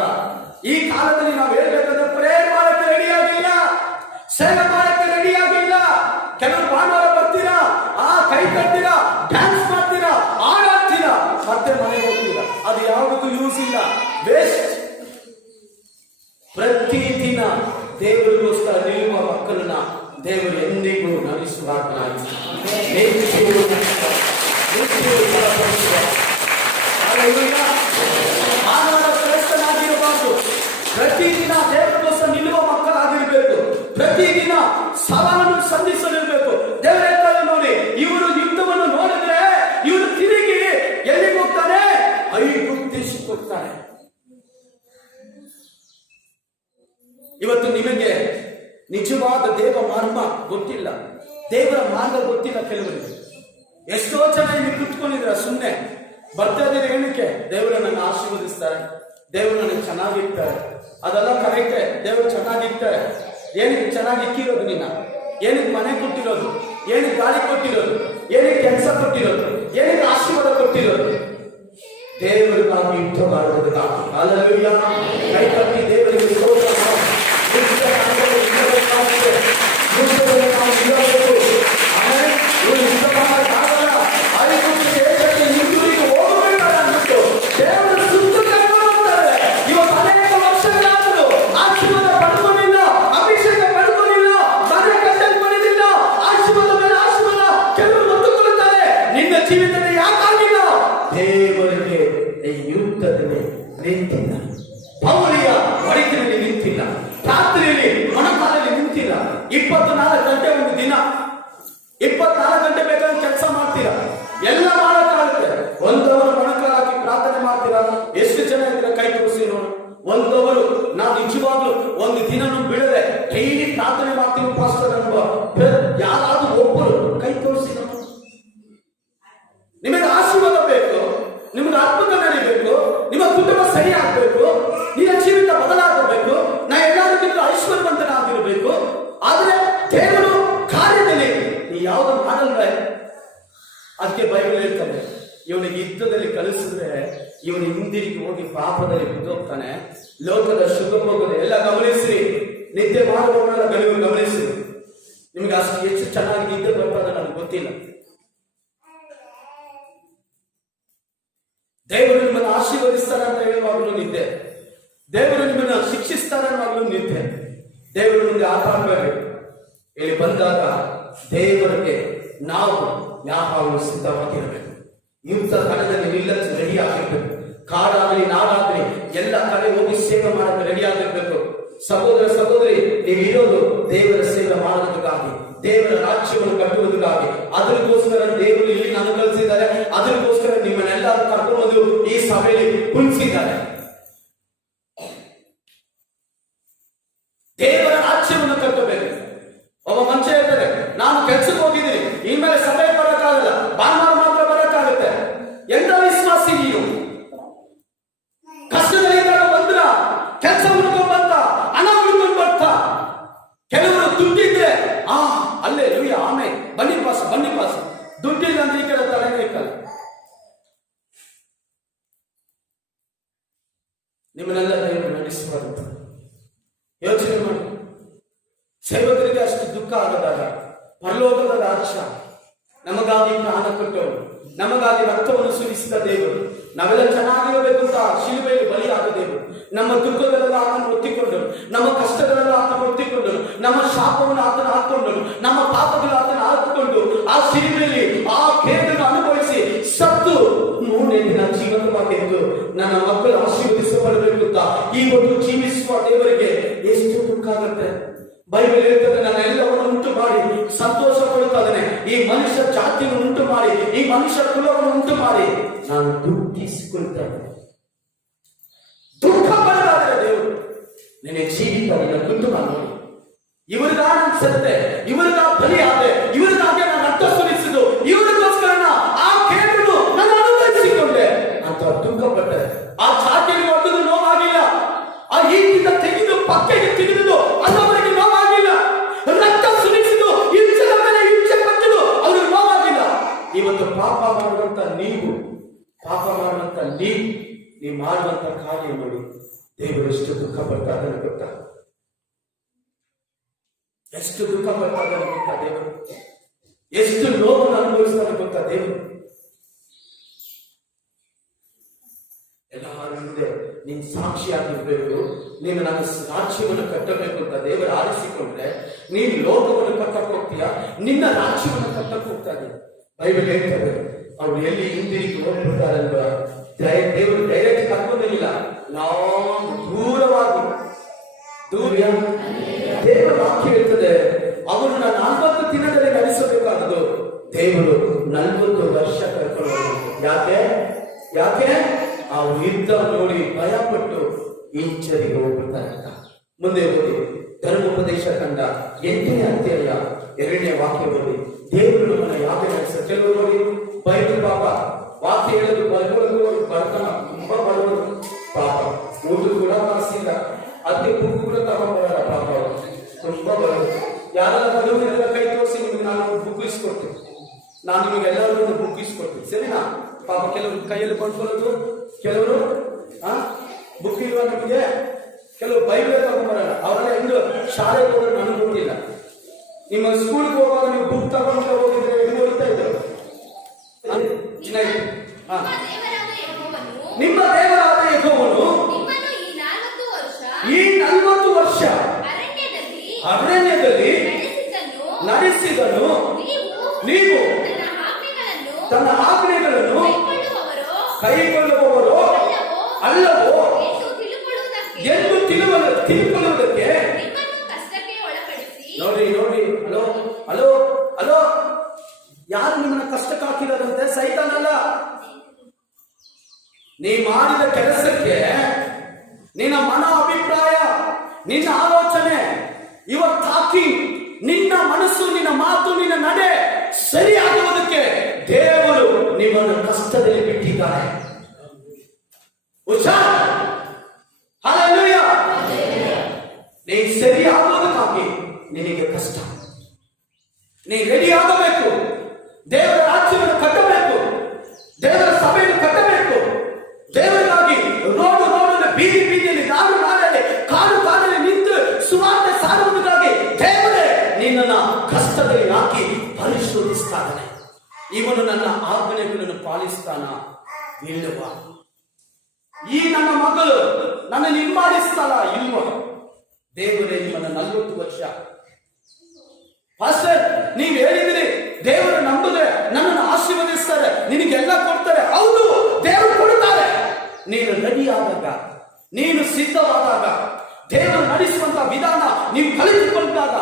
ಈ ಕಾಲದಲ್ಲಿ ನಾವು ಹೇಳ್ಬೇಕಂದ್ರೆ ಪ್ರೇಯರ್ ಮಾಡಕ್ಕೆ ರೆಡಿಯಾಗಿಲ್ಲ, ಸೇವೆ ಮಾಡಕ್ಕೆ ರೆಡಿಯಾಗಿಲ್ಲ. ಕೆಲವರು ಭಾನುವಾರ ಬರ್ತೀರಾ, ಕೈ ಕಟ್ತೀರಾ, ಡ್ಯಾನ್ಸ್ ಮಾಡ್ತೀರಾ, ಹಾಡಾಡ್ತೀರಾ, ಮತ್ತೆ ಮನೆಗೆ ಹೋಗ್ತೀರಾ. ಅದು ಯಾವುದಕ್ಕೂ ಯೂಸ್ ಇಲ್ಲ, ವೇಸ್ಟ್. ಪ್ರತಿದಿನ ದೇವರಿಗೋಸ್ಕರ ನಿಲ್ಲುವ ಮಕ್ಕಳನ್ನ ದೇವರು ಎಂದಿಗೂ ನಡೆಸುವಾಗಲಾಗಿ ಪ್ರತಿದಿನ ದೇವರಿಗೋಸ್ಕರ ನಿಲ್ಲುವ ಮಕ್ಕಳಾಗಿರ್ಬೇಕು. ಪ್ರತಿದಿನ ಸವಾಲನ್ನು ಸಂಧಿಸಲಿರ್ಬೇಕು. ದೇವರ ಹೇಳ್ತಾರೆ ನೋಡಿ, ಇವರು ಯುದ್ಧವನ್ನು ನೋಡಿದ್ರೆ ಇವರು ತಿರುಗಿ ಎಲ್ಲಿಗೆ ಹೋಗ್ತಾನೆ? ಐಗುಪ್ತ ದೇಶಕ್ಕೆ ಹೋಗ್ತಾನೆ. ಇವತ್ತು ನಿಮಗೆ ನಿಜವಾದ ದೇವ ಮಾರ್ಗ ಗೊತ್ತಿಲ್ಲ, ದೇವರ ಮಾರ್ಗ ಗೊತ್ತಿಲ್ಲ. ಕೆಲವರಿಗೆ ಎಷ್ಟೋ ಜನ ಇಲ್ಲಿ ಕುತ್ಕೊಂಡಿದ್ರ ಸುಮ್ಮನೆ ಬರ್ತಾ ಇದ್ದೀರಿ ಏನಕ್ಕೆ? ದೇವರು ನನ್ನ ಆಶೀರ್ವದಿಸ್ತಾರೆ, ದೇವರು ನನಗೆ ಚೆನ್ನಾಗಿರ್ತಾರೆ, ಅದೆಲ್ಲ ಕರೆಕ್ಟೆ. ದೇವರು ಚೆನ್ನಾಗಿರ್ತಾರೆ. ಏನಕ್ಕೆ ಚೆನ್ನಾಗಿ ಇಕ್ಕಿರೋದು? ನಿನ್ನ ಏನಕ್ಕೆ ಮನೆ ಕೊಟ್ಟಿರೋದು? ಏನಕ್ಕೆ ಗಾಳಿ ಕೊಟ್ಟಿರೋದು? ಏನಕ್ಕೆ ಕೆಲಸ ಕೊಟ್ಟಿರೋದು? ಏನಕ್ಕೆ ಆಶೀರ್ವಾದ ಕೊಟ್ಟಿರೋದು? ದೇವರಿಗಾಗಿ ಯುದ್ಧ ಮಾಡುವುದಕ್ಕಾಗಿ. ಹಲ್ಲೆಲೂಯಾ. ಕೈ ಕಟ್ಟಿ ದೇವರಿಗೆ ಸ್ತೋತ್ರ ಮಾಡಿ. ದೇವರು ಸುತ್ತು ಕರ್ಕೊಂಡು ಹೋಗ್ತಾರೆ. ನಿಂತಿಲ್ಲ, ರಾತ್ರಿಯಲ್ಲಿ ಮೊಣಕಾಲಲ್ಲಿ ನಿಂತಿಲ್ಲ. 24 ಗಂಟೆ ಒಂದು ದಿನ, 24 ಗಂಟೆ ಬೇಕಾದ್ರೆ ಕೆಲಸ ಮಾಡ್ತೀರಾ, ಎಲ್ಲ ಮಾಡೋಕ್ಕಾಗುತ್ತೆ. 1 ಅವರ್ ಮೊಣಕಾಲು ಹಾಕಿ ಪ್ರಾರ್ಥನೆ ಮಾಡ್ತೀರಾ? ಎಷ್ಟು ಜನ ಇದ್ರೆ ಕೈ ತೋರಿಸಿ ನೋಡು. 1 ಅವರು ನಾವು ನಿಜವಾಗ್ಲೂ ಒಂದು ದಿನನೂ ಬಿಡದೆ ಡೈಲಿ ಪ್ರಾರ್ಥನೆ ಮಾಡ್ತೀವಿ ಪಾಸ್ಟರ್ ಅನ್ನುವ ಯಾರಾದ್ರೂ ಒಬ್ಬರು ಕೈ ತೋರಿಸಿ ನೋಡು. ನಿಮಗೆ ಆಶೀರ್ವಾದ ಬೇಕು, ನಿಮಗೆ ಅದ್ಭುತ ನಡೀಬೇಕು, ನಿಮ್ಮ ಕುಟುಂಬ ಸರಿ ಆಗ್ಬೇಕು, ನಿನ್ನ ಜೀವಿತ ಬದಲಾಗಬೇಕು, ನಾ ಎಲ್ಲರಿಗಿಂತ ಐಶ್ವರ್ಯವಂತನಾಗಿರ್ಬೇಕು. ಆದ್ರೆ ದೇವರು ಕಾರ್ಯದಲ್ಲಿ ನೀ ಯಾವ್ದು ಮಾಡಲ್ವೇ? ಅದಕ್ಕೆ ಬೈಬಲ್ ಹೇಳ್ತಾನೆ, ಇವನಿಗೆ ಯುದ್ಧದಲ್ಲಿ ಕಳಿಸಿದ್ರೆ ಇವನು ಹಿಂದಿರುಗಿ ಹೋಗಿ ಪಾಪದಲ್ಲಿ ಬಿದ್ದೋಗ್ತಾನೆ, ಲೋಕದ ಶುಭಭೋಗದ ಎಲ್ಲ ಗಮನಿಸಿ, ನಿದ್ದೆ ಮಾಡುವವರೆಲ್ಲ ಗಮನಿಸಿ. ನಿಮ್ಗೆ ಅಷ್ಟು ಹೆಚ್ಚು ಚೆನ್ನಾಗಿ ನಿದ್ದೆ ಬರ್ತದೆ ನನಗೆ ಗೊತ್ತಿಲ್ಲ. ದೇವರು ನಿಮ್ಮನ್ನು ಆಶೀರ್ವದಿಸ್ತಾರೆ ಅಂತ ಹೇಳುವಾಗಲೂ ನಿದ್ದೆ, ದೇವರು ನಿಮ್ಮನ್ನು ಶಿಕ್ಷಿಸ್ತಾರೆ ಅನ್ನುವಾಗಲೂ ನಿದ್ದೆ. ದೇವರು ನಿಮಗೆ ಆತಂಕಬೇಕು. ಇಲ್ಲಿ ಬಂದಾಗ ದೇವರಿಗೆ ನಾವು ಯಾವಾಗಲೂ ಸಿದ್ಧವಾಗಿರಬೇಕು. ಯುದ್ಧ ಕಣದಲ್ಲಿ ನಿಲ್ಲಕ್ಕೆ ರೆಡಿ ಆಗಿರ್ಬೇಕು. ಕಾಡಾಗಲಿ ನಾಡಾಗಲಿ ಎಲ್ಲ ಕಡೆ ಹೋಗಿ ಸೇವೆ ಮಾಡಕ್ಕೆ ರೆಡಿ ಆಗಿರ್ಬೇಕು. ಸಹೋದರ ಸಹೋದರಿ, ನೀವಿರೋದು ದೇವರ ಸೇವೆ ಮಾಡೋದಕ್ಕಾಗಿ, ದೇವರ ರಾಜ್ಯವನ್ನು ಕಟ್ಟುವುದಕ್ಕಾಗಿ. ಅದಕ್ಕೋಸ್ಕರ ದೇವರು ಇಲ್ಲಿ ನಾನು ಕಲಿಸಿದ್ದಾರೆ, ಅದಕ್ಕೋಸ್ಕರ ನಿಮ್ಮನ್ನೆಲ್ಲರೂ ಕರ್ಕೊಂಡು ಈ ಸಭೆಯಲ್ಲಿ ಕುಳಿಸಿದ್ದಾರೆ. ದೇವರ ರಾಜ್ಯವನ್ನು ಕಟ್ಟಬೇಕು. ಒಬ್ಬ ಮನುಷ್ಯ ಹೇಳ್ತಾರೆ, ನಾನು ಕೆಲ್ಸಕ್ಕೆ ಹೋಗಿದ್ದೀನಿ, ಇನ್ಮೇಲೆ ಸಭೆಗೆ ಬರೋಕ್ಕಾಗಲ್ಲ, ಭಾನುವಾರ ಮಾತ್ರ ಬರೋಕ್ಕಾಗುತ್ತೆ. ಎಂತ ವಿಶ್ವಾಸಿ ನೀನು? ಕಷ್ಟದಲ್ಲಿ ಬಂದ್ರ ಕೆಲಸ ಹುಡ್ಕೊಂಡು ಬಂತ, ಹಣ ಹುಡ್ಕೊಂಡು ಬರ್ತ. ಕೆಲವರು ದುಡ್ಡಿದ್ರೆ ಅಲ್ಲೇ ಲೂಯ್ಯ ಆಮೇಲೆ ಬನ್ನಿ ಪಾಸ ದುಡ್ಡಿಲ್ಲ ಅಂದ್ರೆ ಈ ಕಡೆ ತಲೆ ಬೇಕಲ್ಲ. ನಿಮ್ಮನ್ನೆಲ್ಲ ದೇವರು ನಡೆಸಬಾರದು. ಯೋಚನೆ ಮಾಡಿ, ಸೇವಕರಿಗೆ ಅಷ್ಟು ದುಃಖ ಆಗದಾಗ ಪರಲೋಕದ ರಾಜ್ಯ ನಮಗಾಗಿ ಪ್ರಾಣ ಕೊಟ್ಟವರು, ನಮಗಾಗಿ ರಕ್ತವನ್ನು ಸುರಿಸಿದ ದೇವರು, ನಾವೆಲ್ಲ ಚೆನ್ನಾಗಿರಬೇಕು ಅಂತ ಶಿಲುಬೆಯಲ್ಲಿ ಬಲಿಯಾದ ದೇವರು, ನಮ್ಮ ದುಃಖಗಳೆಲ್ಲ ಆತನ ಒತ್ತಿಕೊಂಡರು, ನಮ್ಮ ಕಷ್ಟಗಳೆಲ್ಲ ಆತನ ಒತ್ತಿಕೊಂಡರು, ನಮ್ಮ ಶಾಪವನ್ನು ಆತನ ಹಾಕೊಂಡರು, ನಮ್ಮ ಪಾಪಗಳು ಆತನ ಹಾಕಿಕೊಂಡು ಆ ಶಿಲುಬೆಯಲ್ಲಿ ಆ ಖೇದನ್ನು ಅನುಭವಿಸಿ ಸತ್ತು 3ನೇ ದಿನ ಜೀವಂತವಾಗಿದ್ದು ನನ್ನ ಮಕ್ಕಳು ಆಶೀರ್ವದಿಸಬಡಬೇಕು ಅಂತ ಈ ಒಂದು ಜೀವಿಸುವ ದೇವರಿಗೆ ಎಷ್ಟು ದುಃಖ ಆಗುತ್ತೆ. ಬೈಬಲ್ ಹೇಳ್ತದೆ, ನನ್ನ ಎಲ್ಲವನ್ನು ಉಂಟು ಮಾಡಿ ಸಂತೋಷ ಪಡುತ್ತಾ ಇದ್ದೇನೆ, ಈ ಮನುಷ್ಯ ಜಾತಿಯನ್ನು ಉಂಟು ಮಾಡಿ, ಈ ಮನುಷ್ಯ ಕುಲವನ್ನು ಉಂಟು ಮಾಡಿ ನಾನು ದುಃಖಿಸಿಕೊಳ್ತೇನೆ. ದುಃಖ ಬರಲಾದರೆ ದೇವರು ನಿನ್ನ ಜೀವಿತ, ನಿನ್ನ ಕುಟುಂಬ ನೋಡಿ, ಇವರಿಗ ನಾನು ಸತ್ತೆ, ಇವರಿಗ ಬಲಿ ಆದೆ, ಇವರಿಗಾಗಿ ನಾನು ರಕ್ತ ಸುರಿಸಿದ್ದು, ಇವರಿಗೋಸ್ಕರ ಆ ಕೇಳನ್ನು ನಾನು ಅನುಭವಿಸಿಕೊಂಡೆ ಅಂತ ದುಃಖ ಪಟ್ಟೆ. ಆ ಜಾತಿಯಲ್ಲಿ ಒಟ್ಟದು ನೋವಾಗಿಲ್ಲ, ಆ ಈಗಿಂದ ತೆಗೆದು ಪಕ್ಕೆಗೆ ತೆಗೆದು ಅನ್ನೋವರಿಗೆ ನೋವಾಗಿಲ್ಲ, ರಕ್ತ ಸುರಿಸಿದ್ದು ಹಿಂಸೆಯ ಮೇಲೆ ಹಿಂಸೆ ಪಟ್ಟದು ಅವ್ರಿಗೆ ನೋವಾಗಿಲ್ಲ. ಇವತ್ತು ಪಾಪ ಮಾಡುವಂತ ನೀವು ಮಾಡುವಂತ ಕಾರ್ಯ ನೋಡಿ ದೇವರು ಎಷ್ಟು ದುಃಖ ಪಡ್ತಾರೆ ಗೊತ್ತಾ? ಎಷ್ಟು ದುಃಖ ಪಡ್ತಾರೆ ಗೊತ್ತಾ? ದೇವರು ಎಷ್ಟು ನೋವನ್ನು ಅನುಭವಿಸ್ತಾರೆ ಗೊತ್ತಾ? ದೇವರು ಎಲ್ಲರ ಮುಂದೆ ನೀನು ಸಾಕ್ಷಿಯಾಗಿರ್ಬೇಕು. ನೀನು ನನ್ನ ರಾಜ್ಯವನ್ನು ಕಟ್ಟಬೇಕು ಅಂತ ದೇವರು ಆರಿಸಿಕೊಂಡ್ರೆ ನೀನು ಲೋಕವನ್ನು ಕಟ್ಟಕ್ಕೆ ಹೋಗ್ತೀಯ, ನಿನ್ನ ರಾಜ್ಯವನ್ನು ಕಟ್ಟಕ್ಕೆ ಹೋಗ್ತಾ ಇದೆಯಾ? ಬೈಬಲ್ ಹೇಳ್ತಾರೆ, ಅವ್ರು ಎಲ್ಲಿ ಹಿಂದಿರುಗಿ ಹೋಗ್ಬಿಡ್ತಾರಲ್ವ, ದೇವರು ಡೈರೆಕ್ಟ್ ಕರ್ಕೊಂಡಿಲ್ಲ, ನಾವು ದೂರವಾಗಿ ದೇವರ ವಾಕ್ಯ ಹೇಳ್ತದೆ, ಅವರನ್ನ 40 ದಿನದಲ್ಲಿ ನಡೆಸಬೇಕಾದದು ದೇವರು 40 ವರ್ಷ ಕರ್ಕೊಂಡು. ಯಾಕೆ ಅವ್ರು ಯುದ್ಧ ನೋಡಿ ಭಯಪಟ್ಟು ಹಿಂಚರಿಗೆ ಹೋಗ್ಬಿಡ್ತಾರೆ ಅಂತ. ಮುಂದೆ ಓದಿ, ಧರ್ಮೋಪದೇಶ ಕಂಡ 8ನೇ ಅಧ್ಯಾಯ 2ನೇ ವಾಕ್ಯ ಓದಿ. ದೇವರು ನಮ್ಮನ್ನ ಯಾಕೆ ನಡೆಸ, ಕೆಲವರು ನೋಡಿ ಬೈಬಲ್ ಪಾಪ ವಾಕ್ಯ ಹೇಳೋದು ಬರ್ತಾನ, ತುಂಬಾ ಬಡವರು ಪಾಪ, ಊಟ ಕೂಡ ಮನಸ್ಸಿಲ್ಲ, ಅದಕ್ಕೆ ಬುಕ್ ಕೂಡ ತಗೊಂಡ್ಬರಲ್ಲ ಪಾಪ, ಅವರು ತುಂಬಾ ಬಡವರು. ಯಾರೆಲ್ಲ ಬಡವರೆಲ್ಲ ಕೈ ತೋರಿಸಿ ನಿಮ್ಗೆ ನಾನು ಬುಕ್ ಇಸ್ಕೊಡ್ತೀನಿ, ನಾನು ನಿಮಗೆ ಎಲ್ಲರಿಗೂ ಬುಕ್ ಇಸ್ಕೊಡ್ತೀನಿ, ಸರಿನಾ? ಪಾಪ ಕೆಲವರು ಕೈಯಲ್ಲಿ ಕೊಂಡ್ಕೊಳ್ಳೋದು, ಕೆಲವರು ಬುಕ್ ಇಲ್ವ ನಮಗೆ, ಕೆಲವು ಬೈಬಲ್ ತಗೊಂಡ್ಬರಲ್ಲ. ಅವರೆಲ್ಲ ಹೆಂಗ್ ಶಾಲೆಗೆ ಹೋಗೋದು ನನಗೆ ಗೊತ್ತಿಲ್ಲ. ನಿಮ್ಮ ಸ್ಕೂಲ್ಗೆ ಹೋಗುವಾಗ ನೀವು ಬುಕ್ ತಗೊಂಡು ಹೋಗಿದ್ರೆ ಹೆಂಗ್ ಓದ್ತಾ ಇದ್ರು? ನಿಮ್ಮ ದೇವರಾದ ಯೆಹೋವನು ಈ 40 ವರ್ಷ ಅರಣ್ಯದಲ್ಲಿ ನಡೆಸಿದನು. ನೀವು ತನ್ನ ಆಜ್ಞೆಗಳನ್ನು ಕೈಗೊಳ್ಳುವವರು ಅಲ್ಲವೋ ಎಂದು ತಿಳುಕೊಳ್ಳುವುದಕ್ಕೆ ನಿನ್ನ ಆಲೋಚನೆ, ಯುವರ್ ಥಾಕಿಂಗ್, ನಿನ್ನ ಮನಸ್ಸು, ನಿನ್ನ ಮಾತು, ನಿನ್ನ ನಡೆ ಸರಿಯಾಗುವುದಕ್ಕೆ ದೇವರು ನಿಮ್ಮನ್ನು ಕಷ್ಟದಲ್ಲಿ ಬಿಟ್ಟಿದ್ದಾನೆ. ಹುಷಾರ್. ಹಲ್ಲೆಲೂಯ. ನೀನು ಸರಿಯಾಗುವುದಕ್ಕಾಗಿ ನಿನಗೆ ಕಷ್ಟ. ನೀ ರೆಡಿ ಆಗಬೇಕು. ದೇವರ ರಾಜ್ಯವನ್ನು ಕಟ್ಟಬೇಕು, ದೇವರ ಸಭೆಯನ್ನು ಕಟ್ಟಬೇಕು. ದೇವರಿಗಾಗಿ ರೋಡು ಬೀದಿ ಬೀದಿಯಲ್ಲಿ, ನಾಡು ನಾಡಲ್ಲಿ, ಕಾಡು ಕಾಡಲ್ಲಿ ನಿಂತು ಸುವಾರ್ತೆ ಸಾರುವುದಕ್ಕಾಗಿ ದೇವರೇ ನಿನ್ನನ್ನು ಕಷ್ಟದಲ್ಲಿ ಹಾಕಿ ಪರಿಶೋಧಿಸ್ತಾನೆ. ಇವನು ನನ್ನ ಆಜ್ಞೆಗಳನ್ನು ಪಾಲಿಸ್ತಾನ ಇಲ್ಲವ? ಈ ನನ್ನ ಮಗಳು ನನ್ನ ನಿರ್ಮಾಣಿಸ್ತಾಳ ಇಲ್ವ? ದೇವರೇ ನಿಮ್ಮನ್ನ 40 ವರ್ಷ ಪಾಸ್ಟರ್ ನೀವು ಹೇಳಿದ್ರಿ ದೇವರು ನಂಬುದ್ರೆ ನನ್ನನ್ನು ಆಶೀರ್ವದಿಸ್ತಾರೆ, ನಿನಗೆಲ್ಲ ಕೊಡ್ತಾರೆ. ಹೌದು, ದೇವರು ಕೊಡ್ತಾರೆ. ನೀನು ರೆಡಿ ಆದಾಗ, ನೀನು ಸಿದ್ಧವಾದಾಗ, ದೇವರು ನಡೆಸುವಂತ ವಿಧಾನ ನೀವು ಕಲಿತುಕೊಂಡಾಗ,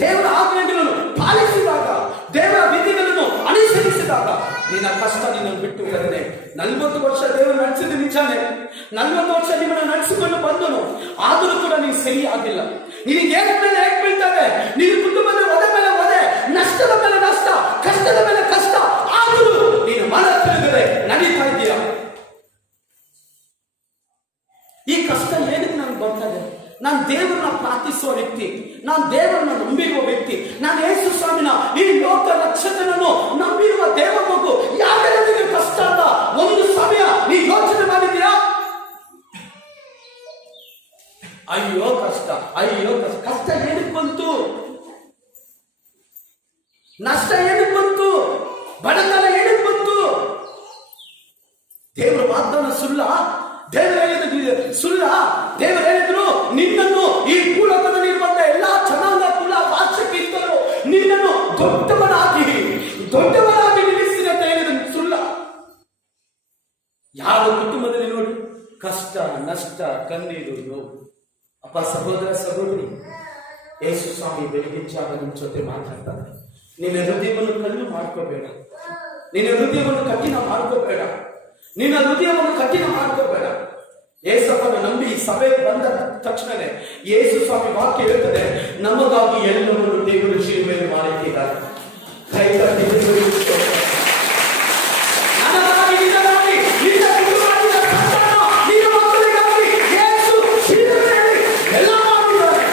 ದೇವರ ಆಜ್ಞೆಗಳನ್ನು ಪಾಲಿಸಿದಾಗ, ದೇವರ ವಿಧಿಗಳನ್ನು ಅನುಸರಿಸಿದಾಗ ನಿನ್ನ ಕಷ್ಟ ನಿನ್ನನ್ನು ಬಿಟ್ಟು ಹೋಗದೆ. 40 ವರ್ಷ ದೇವರು ನಡೆಸಿದ ನಿಜಾನೆ. 40 ವರ್ಷ ನಿಮ್ಮನ್ನು ನಡೆಸಿಕೊಂಡು ಬಂದನು. ಆದರೂ ಕೂಡ ನೀವು ಸರಿಯಾಗಿಲ್ಲ. ನಿನಗೆ ಏನ್ ಮೇಲೆ ಹೇಗೆ ಬೀಳ್ತಾರೆ, ನಿನ್ನ ಕುಟುಂಬದ ಒದೆ ಮೇಲೆ ಒದೆ, ನಷ್ಟದ ಮೇಲೆ ನಷ್ಟ, ಕಷ್ಟದ ಮೇಲೆ ಕಷ್ಟ. ಆದರೂ ನೀನು ಮನ ತಿರುಗದೆ ನಡೀತಾ ಇದ್ದೀಯ. ಈ ಕಷ್ಟ ಏನಕ್ಕೆ ನನಗೆ ಬರ್ತದೆ? ನಾನು ದೇವರನ್ನ ಪ್ರಾರ್ಥಿಸುವ ವ್ಯಕ್ತಿ, ನಾನು ದೇವರನ್ನ ನಂಬಿರುವ ವ್ಯಕ್ತಿ, ನಾನು ಯೇಸು ಸ್ವಾಮಿನ ಈ ಲೋಕ ರಕ್ಷಕನನ್ನು ನಂಬಿರುವ ದೇವ ಮಗು. ಯಾಕೆ ನನಗೆ ಕಷ್ಟ ಅಂತ ಒಂದು ಸಮಯ ನೀ ಯೋಚನೆ ಮಾಡಿದ್ಯಾ? ಅಯ್ಯೋ ಕಷ್ಟ, ಅಯ್ಯೋ ಕಷ್ಟ. ಕಷ್ಟ ಏನಕ್ಕೆ ಬಂತು? ನಷ್ಟ ಏನಕ್ಕೆ ಬಂತು? ಬಡತನ ಏನಕ್ಕೆ ಬಂತು? ದೇವರ ವಾಗ್ದಾನ ಸುಳ್ಳ? ದೇವರು ಹೇಳಿದ್ರು ಸುಳ್ಳ? ದೇವರು ಹೇಳಿದ್ರು ನಿನ್ನನ್ನು ಈ ಭೂಲೋಕದಲ್ಲಿ ಇರುವಂತ ಎಲ್ಲಾ ಜನಾಂಗ ಕುಲ ಭಾಷೆಗಿದ್ದರು ನಿನ್ನನ್ನು ದೊಡ್ಡವನಾಗಿ ನಿಲ್ಲಿಸ್ತೀನಿ ಅಂತ ಹೇಳಿದ್ರು ಸುಳ್ಳ? ಯಾವ ಕುಟುಂಬದಲ್ಲಿ ನೋಡಿ ಕಷ್ಟ, ನಷ್ಟ, ಕಣ್ಣೀರು, ನೋವು. ಅಪ್ಪ, ಸಹೋದರ ಸಹೋದರಿ, ಯೇಸು ಸ್ವಾಮಿ ಬೆಳಗಿನ ಜಾವ ನಿಮ್ಮ ಜೊತೆ ಮಾತಾಡ್ತಾರೆ. ನಿನ್ನ ಹೃದಯವನ್ನು ಕಲ್ಲು ಮಾಡ್ಕೋಬೇಡ, ನಿನ್ನ ಹೃದಯವನ್ನು ಕಠಿಣ ಮಾಡ್ಕೋಬೇಡ, ನಿನ್ನ ಹೃದಯವನ್ನು ಕಠಿಣ ಮಾಡ್ಕೋಬೇಡ. ಯೇಸಪ್ಪನ ನಂಬಿ ಸಭೆಗೆ ಬಂದ ತಕ್ಷಣವೇ ಯೇಸು ಸ್ವಾಮಿ ವಾಕ್ಯ ಹೇಳ್ತದೆ, ನಮಗಾಗಿ ಎಲ್ಲವನ್ನು ದೇವರು ಶಿಲುಬೆಯಲ್ಲಿ ಮಾಡಿಟ್ಟಿದ್ದಾರೆ. ಕೈ ತಟ್ಟಿ ನನಗಾಗಿ, ನಿನಗಾಗಿ, ನಿನ್ನ ಕುಟುಂಬದ ಸಂತಾನ, ನಿನ್ನ ಮಕ್ಕಳಿಗಾಗಿ ಯೇಸು ಶಿಲುಬೆಯಲ್ಲಿ ಎಲ್ಲ ಮಾಡಿದ್ದಾರೆ.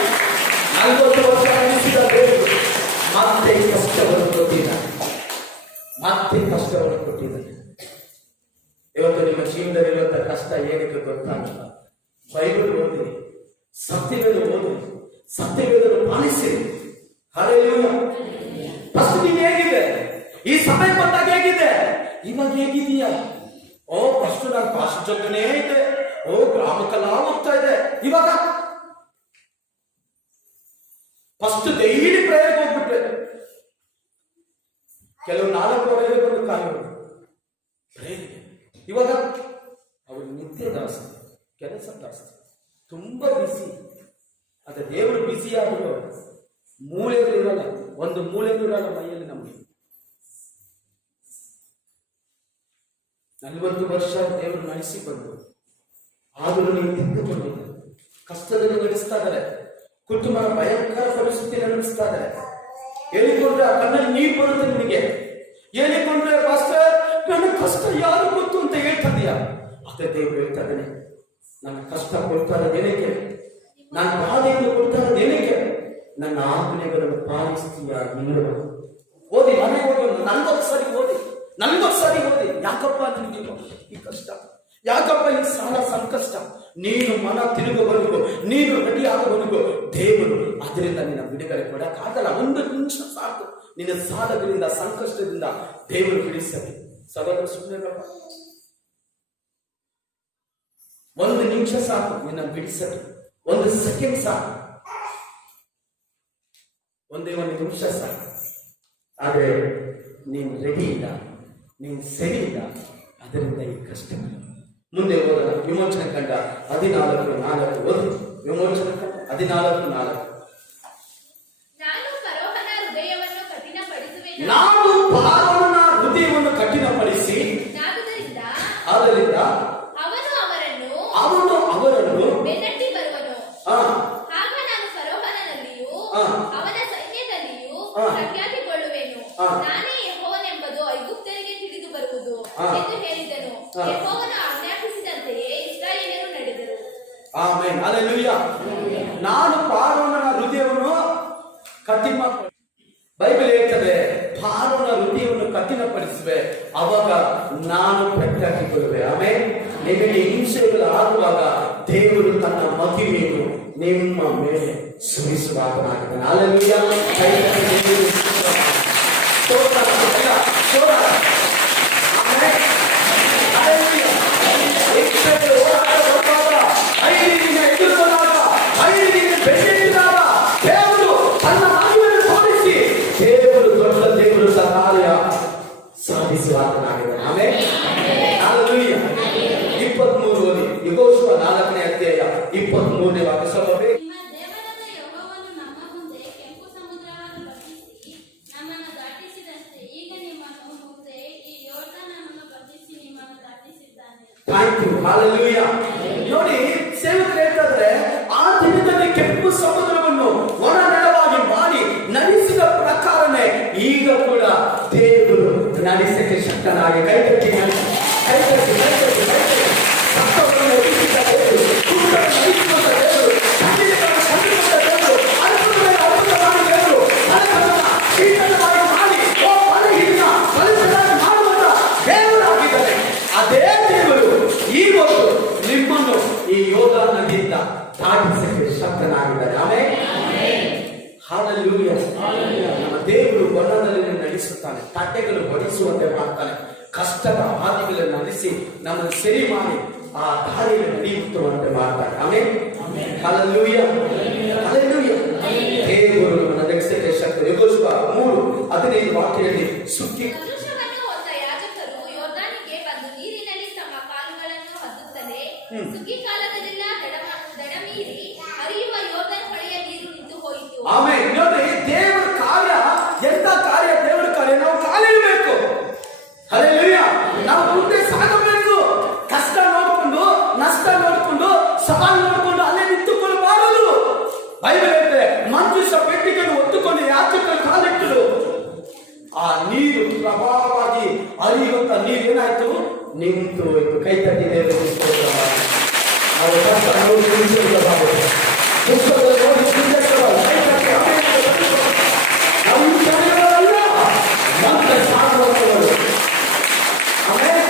40 ವರ್ಷ ನಡೆಸಿದ ದೇವರು ಮತ್ತೆ ಕಷ್ಟವನ್ನು ಕೊಟ್ಟಿದ್ದಾನೆ, ಮತ್ತೆ ಕಷ್ಟವನ್ನು ಕೊಟ್ಟಿದ್ದಾನೆ. ಇವತ್ತು ನಿಮ್ಮ ಜೀವನದಲ್ಲಿರುವಂತಹ ಕಷ್ಟ ಏನಕ್ಕೆ ಗೊತ್ತಾಗಲ್ಲ? ಬೈಬಲ್ ಓದಿ, ಸತ್ಯಗಳನ್ನು ಓದಿ, ಸತ್ಯಗಳನ್ನು ಪಾಲಿಸಿರಿ. ಹಲ್ಲೆಲೂಯಾ. ಫಸ್ಟ್ ನೀನು ಹೇಗಿದೆ? ಈ ಸಭೆಗೆ ಬಂದಾಗ ಹೇಗಿದೆ? ಇವಾಗ ಹೇಗಿದೀಯಾ? ಓ ಫಸ್ಟ್ ನಾನು ಪಾಸ್ಟ್ ಜೊತೆನೇ ಇದೆ, ಓ ಗ್ರಾಮಕ್ಕೆಲ್ಲ ಹೋಗ್ತಾ ಇದೆ. ಇವಾಗ ಫಸ್ಟ್ ಡೈಲಿ ಪ್ರೇಯರ್ಗೆ ಹೋಗ್ಬಿಟ್ರೆ, ಕೆಲವು 4 ಬಂದು ಕಾಯೋದು ಪ್ರೇಯರ್ಗೆ. ಇವಾಗ ಅವರು ನಿತ್ಯ ಜಾಸ್ತಿ, ಕೆಲಸ ಜಾಸ್ತಿ, ತುಂಬಾ ಬಿಸಿ. ಅದೇ ದೇವರು ಬಿಸಿ ಆದರೂ ಮೂಳೆಗಳು ಇರಲ್ಲ, ಒಂದು ಮೂಳೆಗಳು ಇರಲ್ಲ ಮೈಯಲ್ಲಿ ನಮಗೆ. 40 ವರ್ಷ ದೇವರು ನಡೆಸಿ ಬಂದು ಆದರೂ ನೀವು ತಿದ್ದುಕೊಂಡಿಲ್ಲ. ಕಷ್ಟದಲ್ಲಿ ನಡೆಸ್ತಾ ಇದ್ದಾರೆ, ಕುಟುಂಬದ ಭಯಂಕರ ಪರಿಸ್ಥಿತಿಯಲ್ಲಿ ನಡೆಸ್ತಾ ಇದ್ದಾರೆ. ಹೇಳಿಕೊಂಡ್ರೆ ಆ ಕಣ್ಣಲ್ಲಿ ನೀರು ಬರುತ್ತೆ ನಿನಗೆ. ಹೇಳಿಕೊಂಡ್ರೆ ಪಾಸ್ಟರ್ ನನ್ನ ಕಷ್ಟ ಯಾರು ಗೊತ್ತು ಅಂತ ಹೇಳ್ತಿದ್ದೀಯಾ? ಅದೇ ದೇವರು ಹೇಳ್ತಾ ಇದ್ದಾನೆ, ನನ್ನ ಕಷ್ಟ ಕೊಡ್ತಾ ಇರೋದೇನಕ್ಕೆ, ನನ್ನ ಬಾಧೆಯನ್ನು ಕೊಡ್ತಾ ಇರೋದೇನಕ್ಕೆ? ನನ್ನ ಆಜ್ಞೆಗಳನ್ನು ಪಾಲಿಸ್ತೀಯ ನೀನು. ಓದಿ, ಮನೆಗೆ ಹೋಗಿ 40 ಸರಿ ಓದಿ, 40 ಸರಿ ಓದಿ. ಯಾಕಪ್ಪ ನಿನಗೆ ಈ ಕಷ್ಟ? ಯಾಕಪ್ಪ ಈ ಸಾಲ ಸಂಕಷ್ಟ? ನೀನು ಮನ ತಿರುಗಬರುಗು, ನೀನು ರೆಡಿ ಆಗಬರುಗು, ದೇವರು ಅದರಿಂದ ನಿನ್ನ ಬಿಡುಗಡೆ ಕೊಡಕ್ಕಾಗಲ್ಲ. 1 ನಿಮಿಷ ಸಾಕು ನಿನ್ನ ಸಾಲದಿಂದ, ಸಂಕಷ್ಟದಿಂದ ದೇವರು ಬಿಡಿಸಲಿ. ಸಹೋದರ ಸುಮ್ಮನೆ 1 ನಿಮಿಷ ಸಾಕು ನಿನ್ನ ಬಿಡಿಸಲಿ. 1 ಸೆಕೆಂಡ್ ಸಾಕು, ಒಂದೇ 1 ನಿಮಿಷ ಸಾಕು. ಆದರೆ ನೀನು ರೆಡಿ ಇಲ್ಲ, ನೀನು ಸರಿ ಇಲ್ಲ, ಅದರಿಂದ ಈ ಕಷ್ಟಗಳು. ಮುಂದೆ ಹೋದ ವಿಮೋಚನೆ ಕಂಡ 14:4 ಓದಿ. ವಿಮೋಚನೆ ಕಂಡ 14:4. ನಾನು ಫರೋಹನ ಹೃದಯವನ್ನು ಕಠಿಣಪಡಿಸಿ ಆದ್ದರಿಂದ ಅವನು ಅವರನ್ನು ಬೆನ್ನಟ್ಟಿ ಬರುವನು. ಆ ಆಗ ಹಾ. ಅವನ ಸೈನ್ಯದಲ್ಲಿಯೂ ಹಾ. ಪ್ರಖ್ಯಾತಿಗೊಳ್ಳುವೆನು. ಹಾ. ನಾನೇ ಯೆಹೋವನೆಂಬುದು ಐಗುಪ್ತರಿಗೆ ತಿಳಿದು ಬರುವುದು ಹಾ. ಎಂದು ಹೇಳಿದನು. ಹಾ. ಯೆಹೋವನು ಆಜ್ಞಾಪಿಸಿದಂತೆಯೇ ಇಸ್ರಾಯೇಲರು ನಡೆದರು. ಆಮೆನ್. ಹಲ್ಲೆಲೂಯಾ. ನಾನು ಫಾರೋನನ ಹೃದಯವನ್ನು ಕಠಿಣ, ಬೈಬಲ್ ಹೇಳ್ತದೆ, ಫಾರೋನ ಹೃದಯವನ್ನು ಕಠಿಣಪಡಿಸುವೆ, ಅವಾಗ ನಾನು ಪ್ರಖ್ಯಾತಿಗೊಳ್ಳುವೆ. ಆಮೆನ್. ನಿಮಗೆ ಹಿಂಸೆಗಳು ಆಗುವಾಗ ದೇವರು ತನ್ನ ಮಹಿಮೆಯನ್ನು ನಿಮ್ಮ ಮೇಲೆ ಸುರಿಸುವಾಗನಾಗಿದ್ದಾನೆ. ಹಲ್ಲೆಲೂಯಾ. ಸಾಧಿಸುವಾಗನಾಗಿದ್ದಾನೆ. ಆಮೆನ್. ಹಲ್ಲೆಲೂಯಾ. 23 ಓದಿ, ಯೆಹೋಶುವ 4ನೇ ಅಧ್ಯಾಯ 23ನೇ ವಾಕ್ಯ. ಸ್ವಲ್ಪ ಬೇಗ. ನಿಮ್ಮ ದೇವರಾದ ಯೆಹೋವನು ನಮ್ಮ ಮುಂದೆ ಕೆಂಪು ಸಮುದ್ರವನ್ನು ಬಗ್ಗಿಸಿ ನಮ್ಮನ್ನು ದಾಟಿಸಿದಂತೆ ಈಗ ನಿಮ್ಮನ್ನು ಮುಂದೆ ಈ ಯೊರ್ದಾನನನ್ನು ಬಗ್ಗಿಸಿ ನಿಮ್ಮನ್ನು ದಾಟಿಸಿದ್ದಾನೆ. Thank you. ಹಲ್ಲೆಲೂಯಾ. ನೋಡಿ, ಸೇವಕರು ಹೇಳ್ತಾರೆ, ಆ ದಿನದಲ್ಲಿ ಕೆಂಪು ಸಮುದ್ರವನ್ನು ಒಣ ನೆಲವಾಗಿ ಮಾಡಿ ನಡೆಸಿದ ಪ್ರಕಾರನೇ ಈಗ ಕೂಡ ದೇವರು ನಡೆಸಕ್ಕೆ ಶಕ್ತನಾಗಿ ಕೈಕಟ್ಟಿ ಸತ್ತವರನ್ನು ಎಬ್ಬಿಸಿದ ದೇವರು, ಕುರುಡರನ್ನು ನಡೆಸುವಂತ ದೇವರು, ಖಂಡಿತರನ್ನು ಸಂತುಷ್ಟ ದೇವರು, ಅದ್ಭುತವಾಗಿ ದೇವರು, ಬಲವನ್ನ ಕೀರ್ತನವಾಗಿ ಮಾಡಿ ಬಲಹೀನ ಬಲಿಷ್ಠರಾಗಿ ಮಾಡುವಂತ ದೇವರಾಗಿದ್ದಾರೆ. ಅದೇ ದೇವರು ಇವತ್ತು ನಿಮ್ಮನ್ನು ಈ ಯೋರ್ದಾನದಿಂದ ದಾಟಿಸಕ್ಕೆ ಶಕ್ತನಾಗಿದ್ದಾರೆ. ಆಮೆನ್. ಹಲ್ಲೆಲೂಯಾ. ನಮ್ಮ ದೇವರು ಬಲದಲ್ಲಿ ನಡೆಸುತ್ತಾನೆ, ತಟ್ಟೆಗಳು ಬಡಿಸುವಂತೆ ಮಾಡ್ತಾನೆ, ಕಷ್ಟದ ಹಾದಿಗಳನ್ನು ನಡೆಸಿ ನಮ್ಮನ್ನು ಸರಿ ಮಾಡಿ ಆ ದಾರಿಯಲ್ಲಿ ನಡೆಯುತ್ತುವಂತೆ ಮಾಡ್ತಾನೆ. ಆಮೆನ್. ಹಲ್ಲೆಲೂಯಾ. ಹಲ್ಲೆಲೂಯಾ. ದೇವರು ನಮ್ಮನ್ನು ನಡೆಸಕ್ಕೆ ಶಕ್ತ. ಯೆಹೋಶುವ 3:15 ವಾಕ್ಯದಲ್ಲಿ ಸುಗ್ಗಿ ಕಲುಷವನ್ನು ಹೊತ್ತ ಯಾಜಕರು ಯೊರ್ದಾನಿಗೆ ಬಂದು ನೀರಿನಲ್ಲಿ ತಮ್ಮ ಕಾಲುಗಳನ್ನು ಹದ್ದುತ್ತಲೇ ಸುಗ್ಗಿ ಕಾಲದಲ್ಲೆಲ್ಲ ದಡಮೀರಿ ಹರಿಯುವ ಯೊರ್ದಾನ್ ಹೊಳೆಯ ನೀರು ನಿಂತು ಹೋಯಿತು. ಆಮೆನ್. ನೋಡಿ, ದೇವರ ಕಾರ್ಯ ಎಂತ ಕಾರ್ಯ, ದೇವರ ಕಾರ್ಯ ನಾವು ಕಾಲಿಡಬೇಕು. ಹಲ್ಲೆಲೂಯಾ. ನಾವು ಮುಂದೆ ಸಾಗಬೇಕು. ಕಷ್ಟ ನೋಡಿಕೊಂಡು, ನಷ್ಟ ನೋಡಿಕೊಂಡು, ಸವಾಲು ನೋಡಿಕೊಂಡು ಅಲ್ಲೇ ನಿಂತುಕೊಳ್ಳಬಾರದು. ಬೈಬಲ್ ಹೇಳ್ತಾರೆ, ಮಂಜುಷ ಪೆಟ್ಟಿಗೆಯನ್ನು ಹೊತ್ತುಕೊಂಡು ಯಾಚಕರು ಕಾಲಿಟ್ಟರು. ಆ ನೀರು ಪ್ರಭಾವವಾಗಿ ಹರಿಯುವಂತ ನೀರು ಏನಾಯ್ತು? ನಿಂತು ಹೋಯ್ತು. ಕೈ ತಟ್ಟಿ ದೇವರಿಗೆ ಸ್ತೋತ್ರ ಮಾಡಿ. ನಾವು ಕಷ್ಟ ನೋಡಿ ನಿಂತಿರಬಾರದು. ಪುಸ್ತಕದಲ್ಲಿ ನೋಡಿ ನಿಂತಿರಬಾರದು. ಕೈ ತಟ್ಟಿ ಆಮೇಲೆ ನಾವು ಈ ಜನಗಳಲ್ಲ, ಮಂತ್ರ ಸಾಗುವಂತವರು. ಆಮೇಲೆ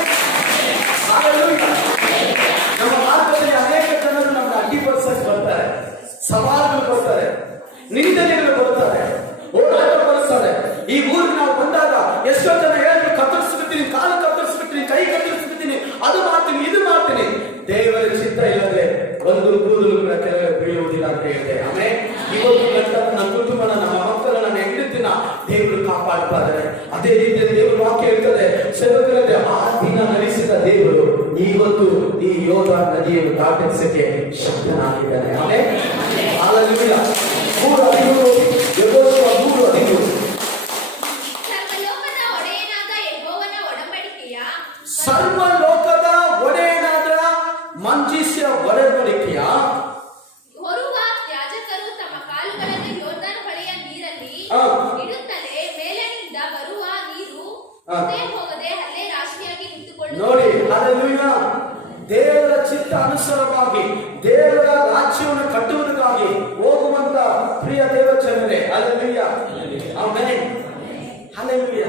ನಮ್ಮ ಮಾರ್ಗದಲ್ಲಿ ಅನೇಕ ಜನರು ನಮ್ಮನ್ನು ಅಡ್ಡಿಪಡಿಸಕ್ಕೆ ಬರ್ತಾರೆ, ಸವಾಲುಗಳು ಬರ್ತಾರೆ, ನಿಂದನೆಗಳು ಬರ್ತಾರೆ, ಹೋರಾಟ ಬರ್ತಾರೆ. ಈ ಊರಿಗೆ ನಾವು ಬಂದಾಗ ಎಷ್ಟೋ ಜನ ಹೇಳಿದ್ರು, ಕತ್ತರಿಸ್ಬಿಡ್ತೀನಿ, ಕಾಲು ಕತ್ತರಿಸ್ಬಿಡ್ತೀನಿ, ಕೈ ಕತ್ತರಿಸ್ಬಿಡ್ತೀನಿ, ಅದು ಮಾಡ್ತೀನಿ, ಇದು ಮಾಡ್ತೀನಿ. ದೇವರ ಚಿತ್ತ ಇಲ್ಲದೆ ಒಂದು ಕೂದಲು ಕೂಡ ಕೆಳಗೆ ಬೀಳುವುದಿಲ್ಲ ಅಂತ ಹೇಳಿದೆ. ಆಮೇಲೆ ಇವತ್ತು ನನ್ನ ಕುಟುಂಬನ, ನಮ್ಮ ಮಕ್ಕಳ, ನನ್ನ ಹೆಂಡತಿನ ದೇವರು ಕಾಪಾಡ್ತಾ ಇದ್ದಾರೆ. ಅದೇ ರೀತಿಯಲ್ಲಿ ದೇವರು ವಾಕ್ಯ ಹೇಳ್ತದೆ, ಸೇವಕರಲ್ಲಿ ಆ ದಿನ ನಡೆಸಿದ ದೇವರು ಇವತ್ತು ಈ ಯೋರ್ದಾನ್ ನದಿಯನ್ನು ದಾಟಿಸಕ್ಕೆ ಶಕ್ತನಾಗಿದ್ದಾನೆ. ಆಮೇಲೆ ಹಲ್ಲೆಲೂಯಾ. 3:13 ಯೆಹೋಶುವ 3:13 ಸರ್ವಲೋಕದ ಒಡೆಯನಾದ ಯೆಹೋವನ ಒಡಂಬಡಿಕೆಯ ಸರ್ವಲೋಕದ ಒಡೆಯನಾದ ಮಂಜಿಸಿಯ ಒಡಂಬಡಿಕೆಯ ಹೊರುವ ಯಾಜಕರು ತಮ್ಮ ಕಾಲುಗಳನ್ನು ಯೊರ್ದಾನ್ ಹೊಳೆಯ ನೀರಲ್ಲಿ ಇಡುತ್ತಲೇ ಮೇಲಿನಿಂದ ಬರುವ ನೀರು ಮುಂದೆ ಹೋಗದೆ ಅಲ್ಲೇ ರಾಶಿಯಾಗಿ ನಿಂತುಕೊಳ್ಳುತ್ತದೆ. ನೋಡಿ, ಹಲ್ಲೆಲೂಯಾ. ದೇವರ ಚಿತ್ತ ಅನುಸಾರವಾಗಿ ದೇವರ ರಾಜ್ಯವನ್ನು ಕಟ್ಟುವುದಕ್ಕಾಗಿ ಹೋಗುವಂತ ಪ್ರಿಯ ದೇವಚನರೇ, ಹಲ್ಲೆಲೂಯಾ. ಆಮೆನ್. ಹಲ್ಲೆಲೂಯಾ.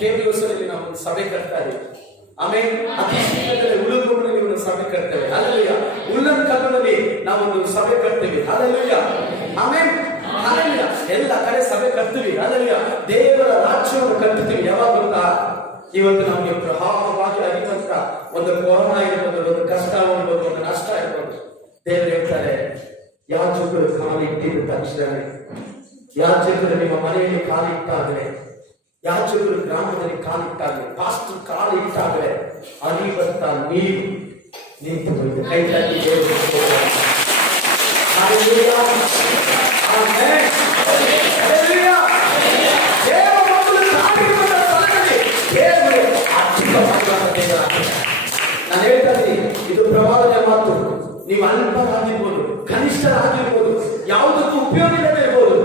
ಕೇಂದ್ರದಲ್ಲಿ ನಾವು ಒಂದು ಸಭೆ ಕಟ್ತಾ ಇದ್ದೀವಿ. ಆಮೇಲೆ ಅತಿ ಶೀಘ್ರದಲ್ಲೇ ಉಳುಗುಂಬನಲ್ಲಿ ಒಂದು ಸಭೆ ಕಟ್ತೇವೆ. ಹಲ್ಲೆಲೂಯಾ. ಉಲ್ಲನ್ ಕಲ್ಲಲ್ಲಿ ನಾವೊಂದು ಸಭೆ ಕಟ್ತೇವೆ. ಹಲ್ಲೆಲೂಯಾ. ಆಮೆನ್. ಹಲ್ಲೆಲೂಯಾ. ಎಲ್ಲ ಕಡೆ ಸಭೆ ಕಟ್ತೀವಿ. ಹಲ್ಲೆಲೂಯಾ. ದೇವರ ರಾಜ್ಯವನ್ನು ಕಟ್ಟುತ್ತೀವಿ. ಯಾವಾಗ ಗೊತ್ತಾ? ಇವತ್ತು ನಮಗೆ ಪ್ರಭಾವವಾಗಿ ಅರಿವಂತ ಒಂದು ಕೊರೋನಾ ಇರ್ಬೋದು, ಒಂದು ಕಷ್ಟ ಇರ್ಬೋದು, ಒಂದು ನಷ್ಟ ಇರ್ಬೋದು, ದೇವರು ಹೇಳ್ತಾರೆ, ಯಾಜಕರು ಕಾಲಿಟ್ಟಿದ್ದ ತಕ್ಷಣ, ಯಾಜಕರು ನಿಮ್ಮ ಮನೆಯಲ್ಲಿ ಕಾಲಿಟ್ಟಾಗಲೇ, ಯಾಜಕರು ಗ್ರಾಮದಲ್ಲಿ ಕಾಲಿಟ್ಟಾಗಲೇ, ಪಾಸ್ಟರ್ ಕಾಲಿಟ್ಟಾಗಲೇ ಅರಿವಂತ ನೀರು ನಿಂತು ಹೋಯಿತು. ಕೈ ತಟ್ಟಿ ದೇವರಿಗೆ ಸ್ತೋತ್ರ. ಹಲ್ಲೆಲೂಯಾ. ಆಮೆನ್. ಹಲ್ಲೆಲೂಯಾ. ದೇವ ಮಕ್ಕಳು ಕಾಲಿಡುವಂತ ಸ್ಥಳದಲ್ಲಿ ದೇವರು ಅದ್ಭುತ ಮಾಡುವಂತ ದೇವರಾಗಿದ್ದಾನೆ. ನಾನು ಹೇಳ್ತಾ ಇದ್ದೀನಿ, ಇದು ಪ್ರವಾದದ ಮಾತು. ನೀವು ಅಲ್ಪರಾಗಿರ್ಬೋದು, ಕನಿಷ್ಠರಾಗಿರ್ಬೋದು, ಯಾವುದಕ್ಕೂ ಉಪಯೋಗ ಇಲ್ಲದೆ ಇರ್ಬೋದು,